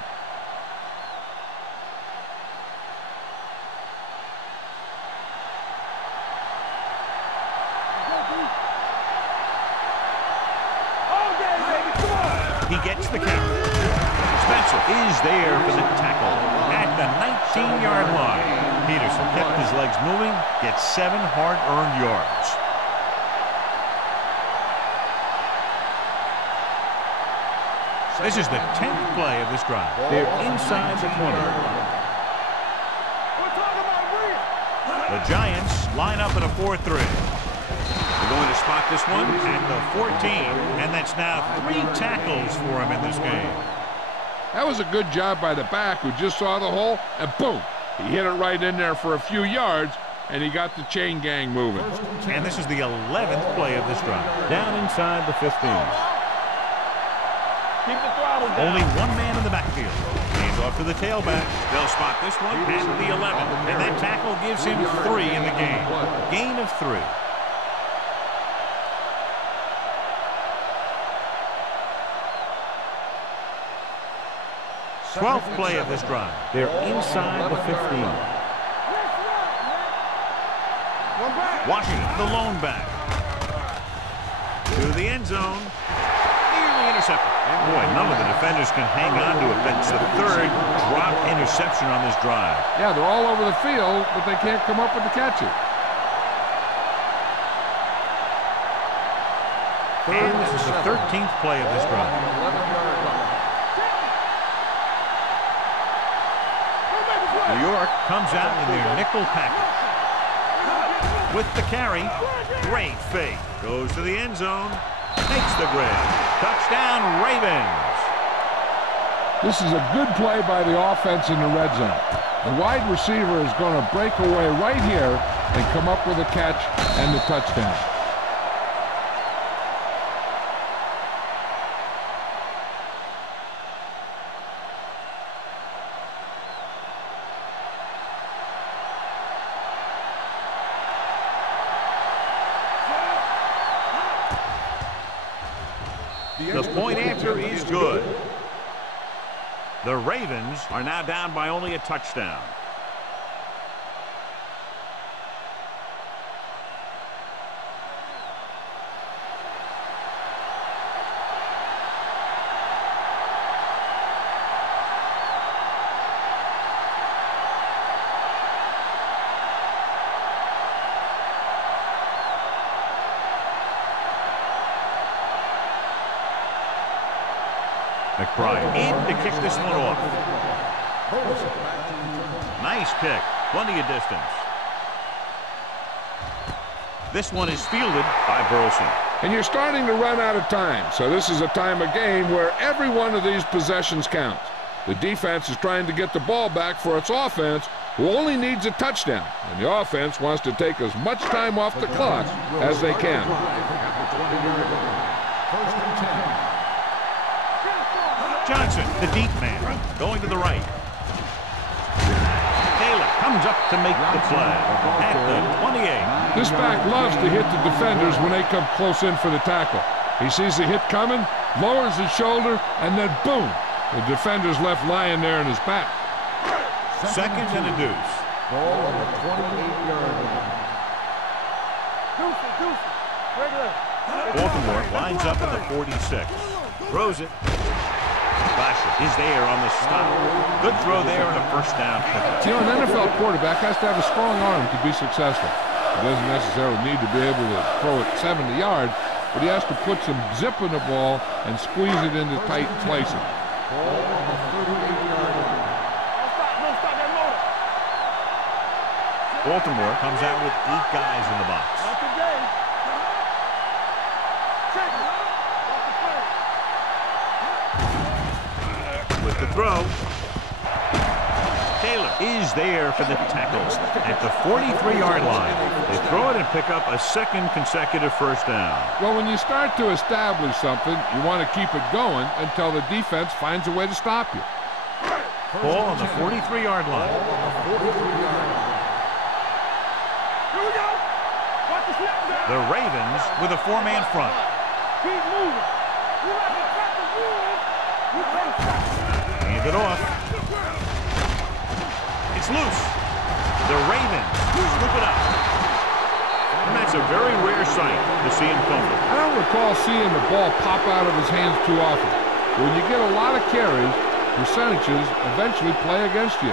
He gets the count. Spencer is there for the tackle at the 19-yard line. Peterson kept his legs moving, gets 7 hard-earned yards. This is the 10th play of this drive. They're inside the 20. The Giants line up in a 4-3. They're going to spot this one at the 14, and that's now 3 tackles for him in this game. That was a good job by the back who just saw the hole, and boom, he hit it right in there for a few yards, and he got the chain gang moving. And this is the 11th play of this drive. Down inside the 15. Keep the throttle down. Only one man in the backfield. Hands off to the tailback. They'll spot this one at the 11. And that tackle gives him 3 in the game. Gain of 3. 12th play of this drive. They're inside the 15. Washington, the lone back. To the end zone. Nearly intercepted. Boy, none of the defenders can hang on to it. That's the 3rd drop interception on this drive. Yeah, they're all over the field, but they can't come up with the catches. And this is the 13th play of this drive. 11-yard line. New York comes out in their nickel package. With the carry, great fake. Goes to the end zone, makes the grab. Touchdown, Ravens. This is a good play by the offense in the red zone. The wide receiver is going to break away right here and come up with a catch and the touchdown. The point after is good. The Ravens are now down by only a touchdown. McBride in to kick this one off. Nice kick. Plenty of distance. This one is fielded by Burleson. And you're starting to run out of time, so this is a time of game where every one of these possessions counts. The defense is trying to get the ball back for its offense, who only needs a touchdown, and the offense wants to take as much time off the clock as they can. Johnson, the deep man, going to the right. Taylor comes up to make the play at the 28. This back loves to hit the defenders when they come close in for the tackle. He sees the hit coming, lowers his shoulder, and then boom, the defender's left lying there in his back. Second and a deuce. Ball on the 28-yard line. Deuce. Regular. Baltimore lines up at the 46. Throws it. Basher is there on the stop. Good throw there and a first down. You know, an NFL quarterback has to have a strong arm to be successful. He doesn't necessarily need to be able to throw it 70 yards, but he has to put some zip in the ball and squeeze it into tight places. Ball on the 38-yard line. Don't stop that motor. Baltimore comes out with 8 guys in the box. Not today. Check it. Off the play. With the throw. Taylor is there for the tackles at the 43-yard line. They throw it and pick up a second consecutive first down. Well, when you start to establish something, you want to keep it going until the defense finds a way to stop you. Ball on the 43-yard line. Here we go. Watch the snap down. The Ravens with a 4-man front. Keep moving. You like to cut the rules. You can't stop. Hand it off. It's loose. The Ravens scoop it up. And that's a very rare sight to see him fumble. I don't recall seeing the ball pop out of his hands too often. When you get a lot of carries, percentages eventually play against you.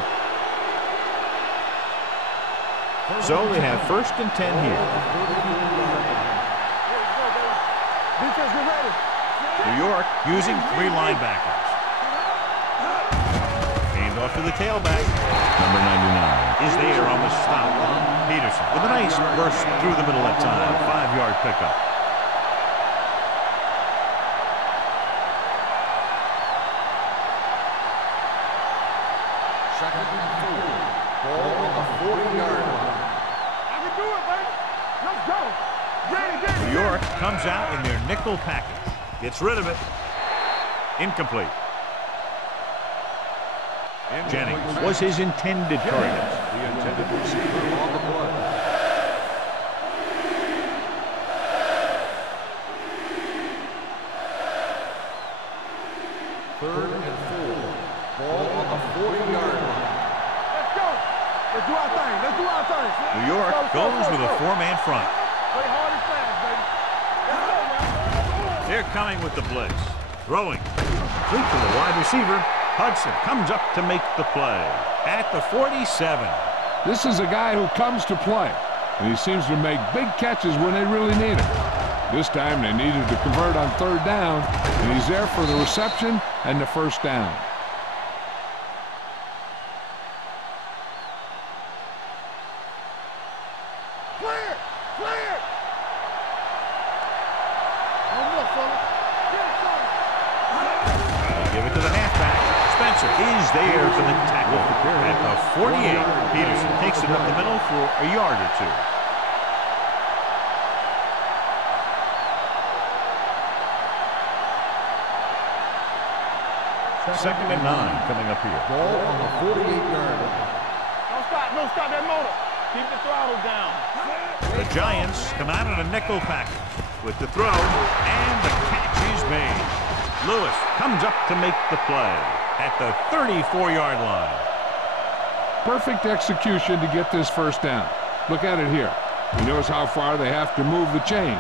So they have first and 10 here. Defense, get ready. New York using 3 linebackers. Hand off to the tailback. Number 99 is there on the stop. Peterson with a nice burst through the middle that time. 5-yard pickup. Second and 4. Ball on the 40-yard line. I can do it, baby. Let's go. Get it. New York comes out in their nickel package. Gets rid of it. Incomplete. Jennings was his intended target. The intended receiver on the play. Third and 4. Ball on the 40-yard line. Let's go. Let's do our thing. Let's do our thing. New York goes with a 4-man front. Play hard and fast, baby. Let's go now. They're coming with the blitz. Throwing. Complete to the wide receiver. Hudson comes up to make the play at the 47. This is a guy who comes to play, and he seems to make big catches when they really need him. This time they needed to convert on 3rd down, and he's there for the reception and the first down. Clear. Clear. No more, fella. Get it, fella. They give it to the halfback. Spencer is there for the tackle at the 48. Peterson takes it up the middle for a yard or 2. Second and 9 coming up here. Ball on the 48-yard line. Don't stop that motor. Keep the throttle down. The Giants come out in a nickel package with the throw, and the catch is made. Lewis comes up to make the play at the 34-yard line. Perfect execution to get this first down. Look at it here. He knows how far they have to move the chain,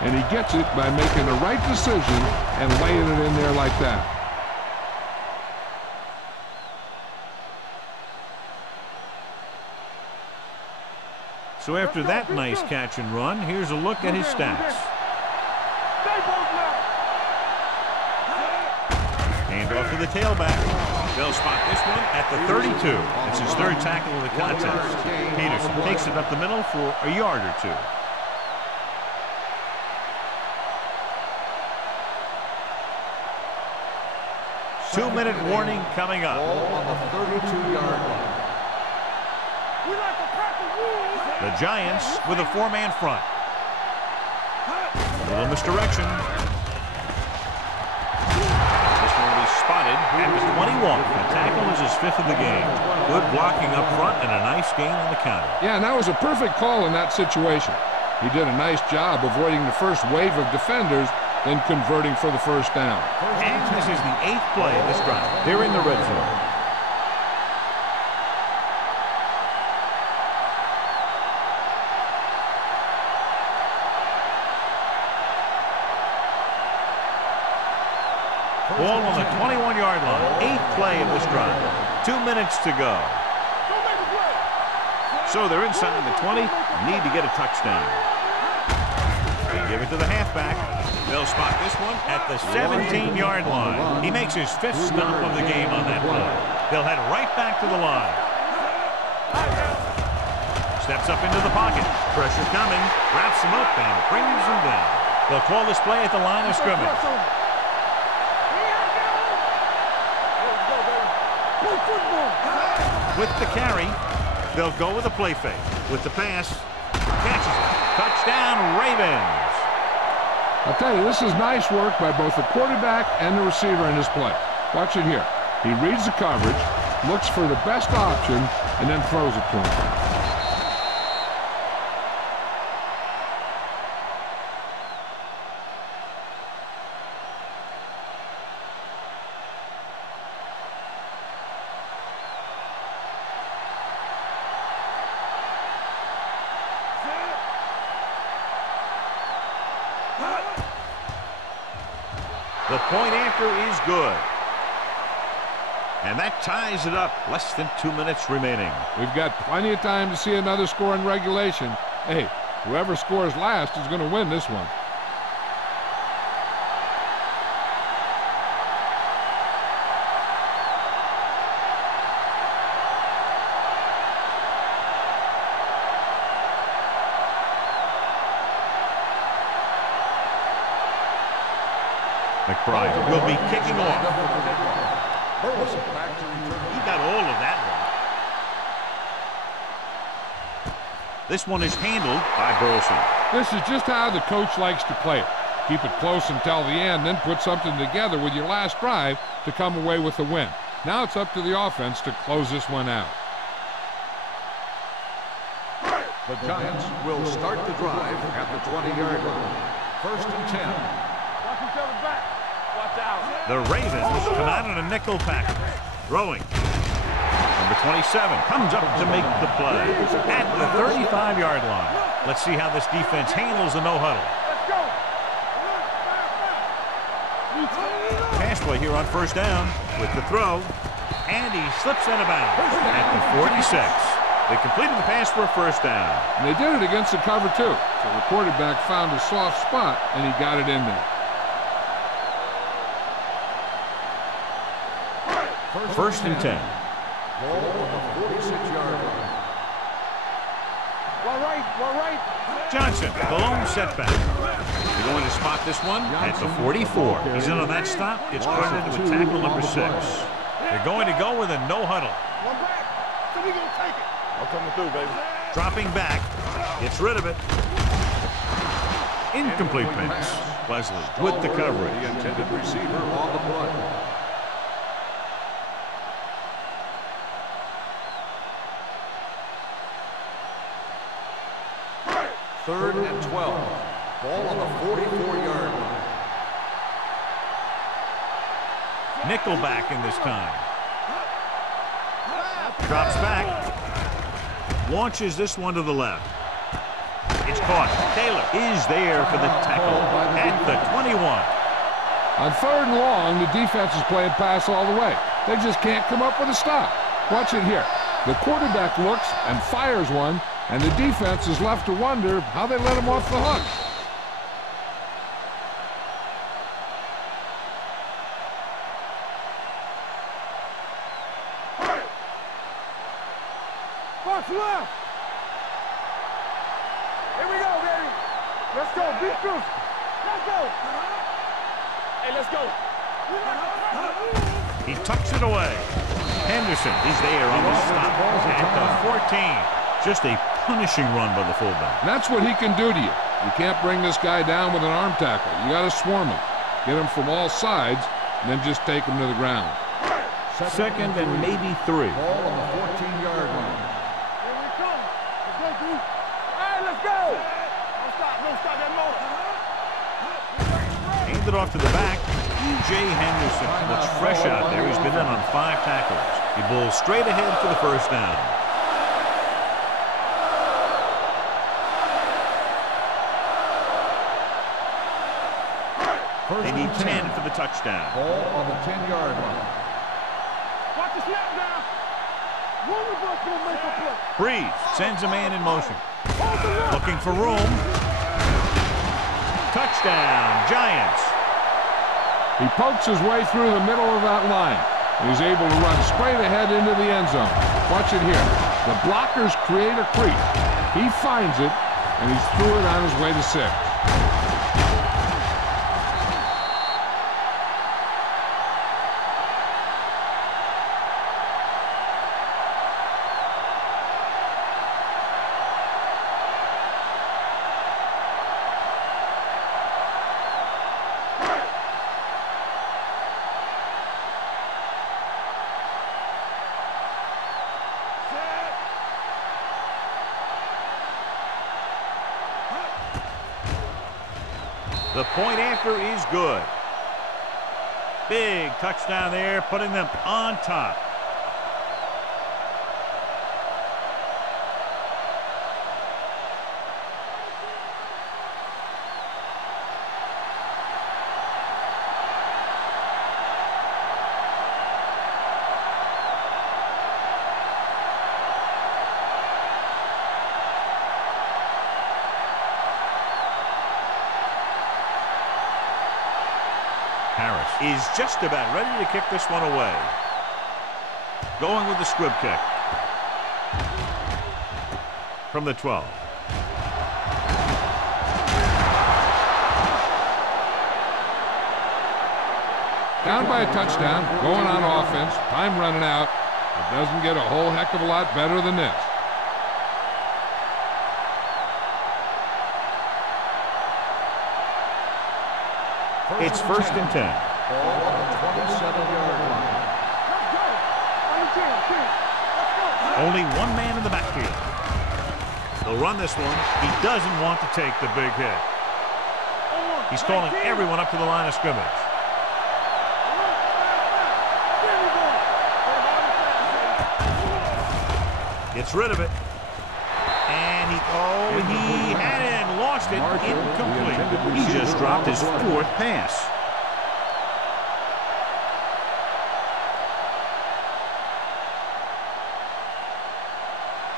and he gets it by making the right decision and laying it in there like that. So after that nice catch and run, here's a look at his stats. Hand off to the tailback. They'll spot this one at the 32. It's his 3rd tackle of the contest. Peterson takes it up the middle for a yard or 2. Two-minute warning coming up. Ball on the 32-yard line. We like to crack the rules. The Giants with a 4-man front. A little misdirection. This one will be spotted at the 21. The tackle is his 5th of the game. Good blocking up front and a nice gain on the counter. Yeah, and that was a perfect call in that situation. He did a nice job avoiding the first wave of defenders then converting for the first down. And this is the 8th play of this drive. They're in the red zone. Ball on the 21-yard line. 8th play of this drive. 2 minutes to go. So they're inside the 20. Need to get a touchdown. They give it to the halfback. They'll spot this one at the 17-yard line. He makes his 5th stop of the game on that play. They'll head right back to the line. Steps up into the pocket. Pressure coming. Wraps him up and brings him down. They'll call this play at the line of scrimmage. With the carry, they'll go with a play fake. With the pass, catches it. Touchdown, Ravens. I'll tell you, this is nice work by both the quarterback and the receiver in this play. Watch it here. He reads the coverage, looks for the best option, and then throws it to him. The point after is good. And that ties it up. Less than 2 minutes remaining. We've got plenty of time to see another score in regulation. Hey, whoever scores last is going to win this one. McBride will be kicking off. He got all of that one. This one is handled by Burleson. This is just how the coach likes to play it. Keep it close until the end, then put something together with your last drive to come away with the win. Now it's up to the offense to close this one out. The Giants will start the drive at the 20-yard line. 1st and 10. Watch each other back. Watch out. The Ravens come out in a nickel package. Throwing. Number 27 comes up to make the play at the 35-yard line. Let's see how this defense handles the no-huddle. Let's go. Pass play here on 1st down with the throw. And he slips out of bounds at the 46. They completed the pass for a 1st down. And they did it against the cover, too. So the quarterback found a soft spot, and he got it in there. 1st and 10. Ball on the 46-yard line. One right. Johnson, the lone setback. They're going to spot this one at the 44. He's in on that stop. It's credited with tackle number 6. They're going to go with a no-huddle. One back. So we gonna take it. I'm coming through, baby. Dropping back. Gets rid of it. Incomplete pass. Leslie with the coverage. The intended receiver on the play. 3rd and 12. Ball on the 44-yard line. Nickelback in this time. Drops back. Launches this one to the left. It's caught. Taylor is there for the tackle at the 21. On 3rd and long, the defense is playing pass all the way. They just can't come up with a stop. Watch it here. The quarterback looks and fires one, and the defense is left to wonder how they let him off the hook. Box left. Here we go, baby. Let's go. Be crucial. Let's go. Hey, let's go. He tucks it away. Henderson is there on the stop at the 14. Just a punishing run by the fullback. And that's what he can do to you. You can't bring this guy down with an arm tackle. You got to swarm him. Get him from all sides, and then just take him to the ground. 2nd and maybe 3. Ball on the 14-yard line. Here we come. Let's go, dude. All right, let's go. Don't stop that motor. And send it off to the back. E.J. Henderson looks fresh out there. He's been in on 5 tackles. He bowls straight ahead for the first down. They need 10 for the touchdown. Ball on the 10-yard line. Watch the snap now. One of us will make a play. Breeze sends a man in motion. Looking for room. Touchdown, Giants. He pokes his way through the middle of that line. He's able to run straight ahead into the end zone. Watch it here. The blockers create a crease. He finds it, and he's through it on his way to 6. The point after is good. Big touchdown there, putting them on top. Harris is just about ready to kick this one away. Going with the squib kick. From the 12. Down by a touchdown, going on offense, time running out. It doesn't get a whole heck of a lot better than this. It's 1st and 10. Ball on the 27-yard line. Let's go. On the 10. Let's go. Only one man in the backfield. They'll run this one. He doesn't want to take the big hit. He's calling everyone up to the line of scrimmage. Gets rid of it. And he had it and lost it. Incomplete. He just dropped his 4th pass.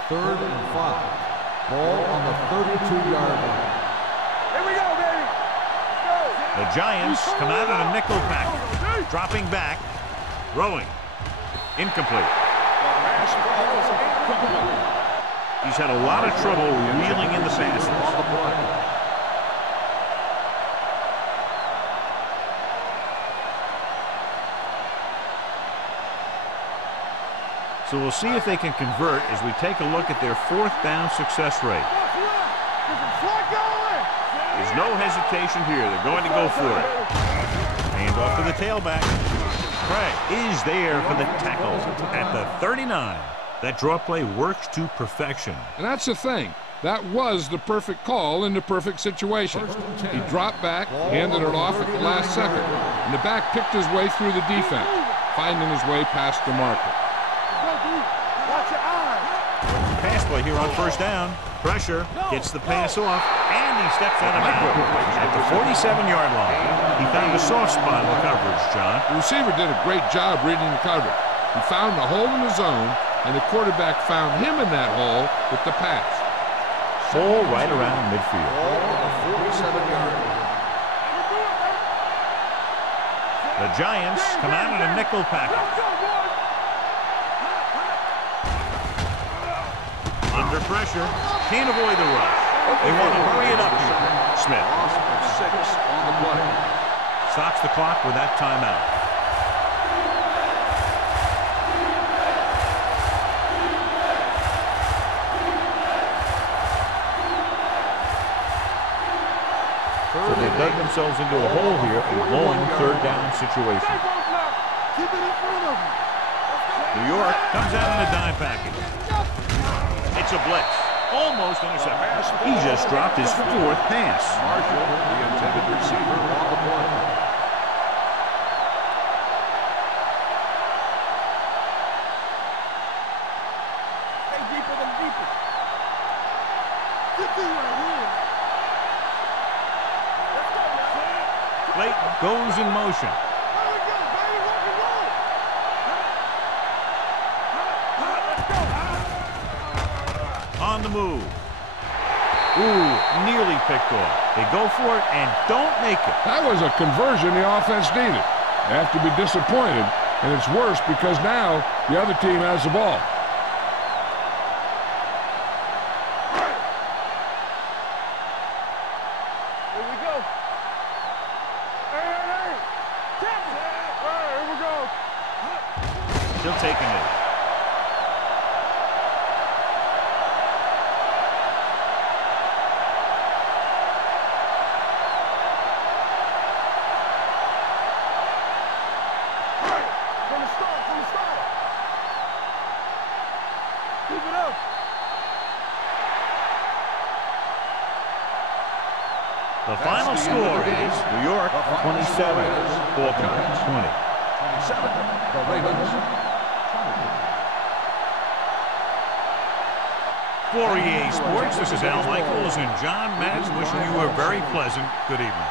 Third and 5. Ball on the 32-yard line. Here we go, baby. Let's go. The Giants come out in a nickel package. Dropping back. Throwing. Incomplete. He's had a lot of trouble reeling in the passes. So we'll see if they can convert as we take a look at their 4th down success rate. There's no hesitation here. They're going to go for it. Hand off to the tailback. Craig is there for the tackle at the 39. That draw play works to perfection. And that's the thing. That was the perfect call in the perfect situation. He dropped back, handed it off at the last second, and the back picked his way through the defense, finding his way past the marker. Watch your eyes. Pass play here on 1st down. Pressure, gets the pass off, and he steps out of bounds at the 47-yard line. He found a soft spot in the coverage, John. The receiver did a great job reading the coverage. He found the hole in the zone, and the quarterback found him in that hole with the pass. Ball right around midfield. Ball on the 47-yard line. The Giants come out in a nickel package. Under pressure, can't avoid the rush. They want to hurry it up here. Smith. Loss of 6 on the play. Stops the clock with that timeout. So they dug themselves into a hole here, a long 3rd down situation. Keep it in front of them. New York comes out in a dime package. It's a blitz. Almost intercepted. He just dropped his 4th pass. Marshall, the intended receiver, on the play. Stay deeper than deeper. Good thing right here. Let's go now. Clayton goes in motion. There we go, baby. Rock and roll. Let's go. On the move. Ooh, nearly picked off. They go for it and don't make it. That was a conversion the offense needed. They have to be disappointed, and it's worse because now the other team has the ball. Here we go. Hey. Tap it. All right, here we go. Still taking it. From the start. Keep it up. The final score is New York 27, Baltimore 20. 27, the Ravens. For EA Sports, this is Al Michaels and John Madden wishing you a very pleasant good evening.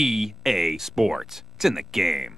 EA Sports. It's in the game.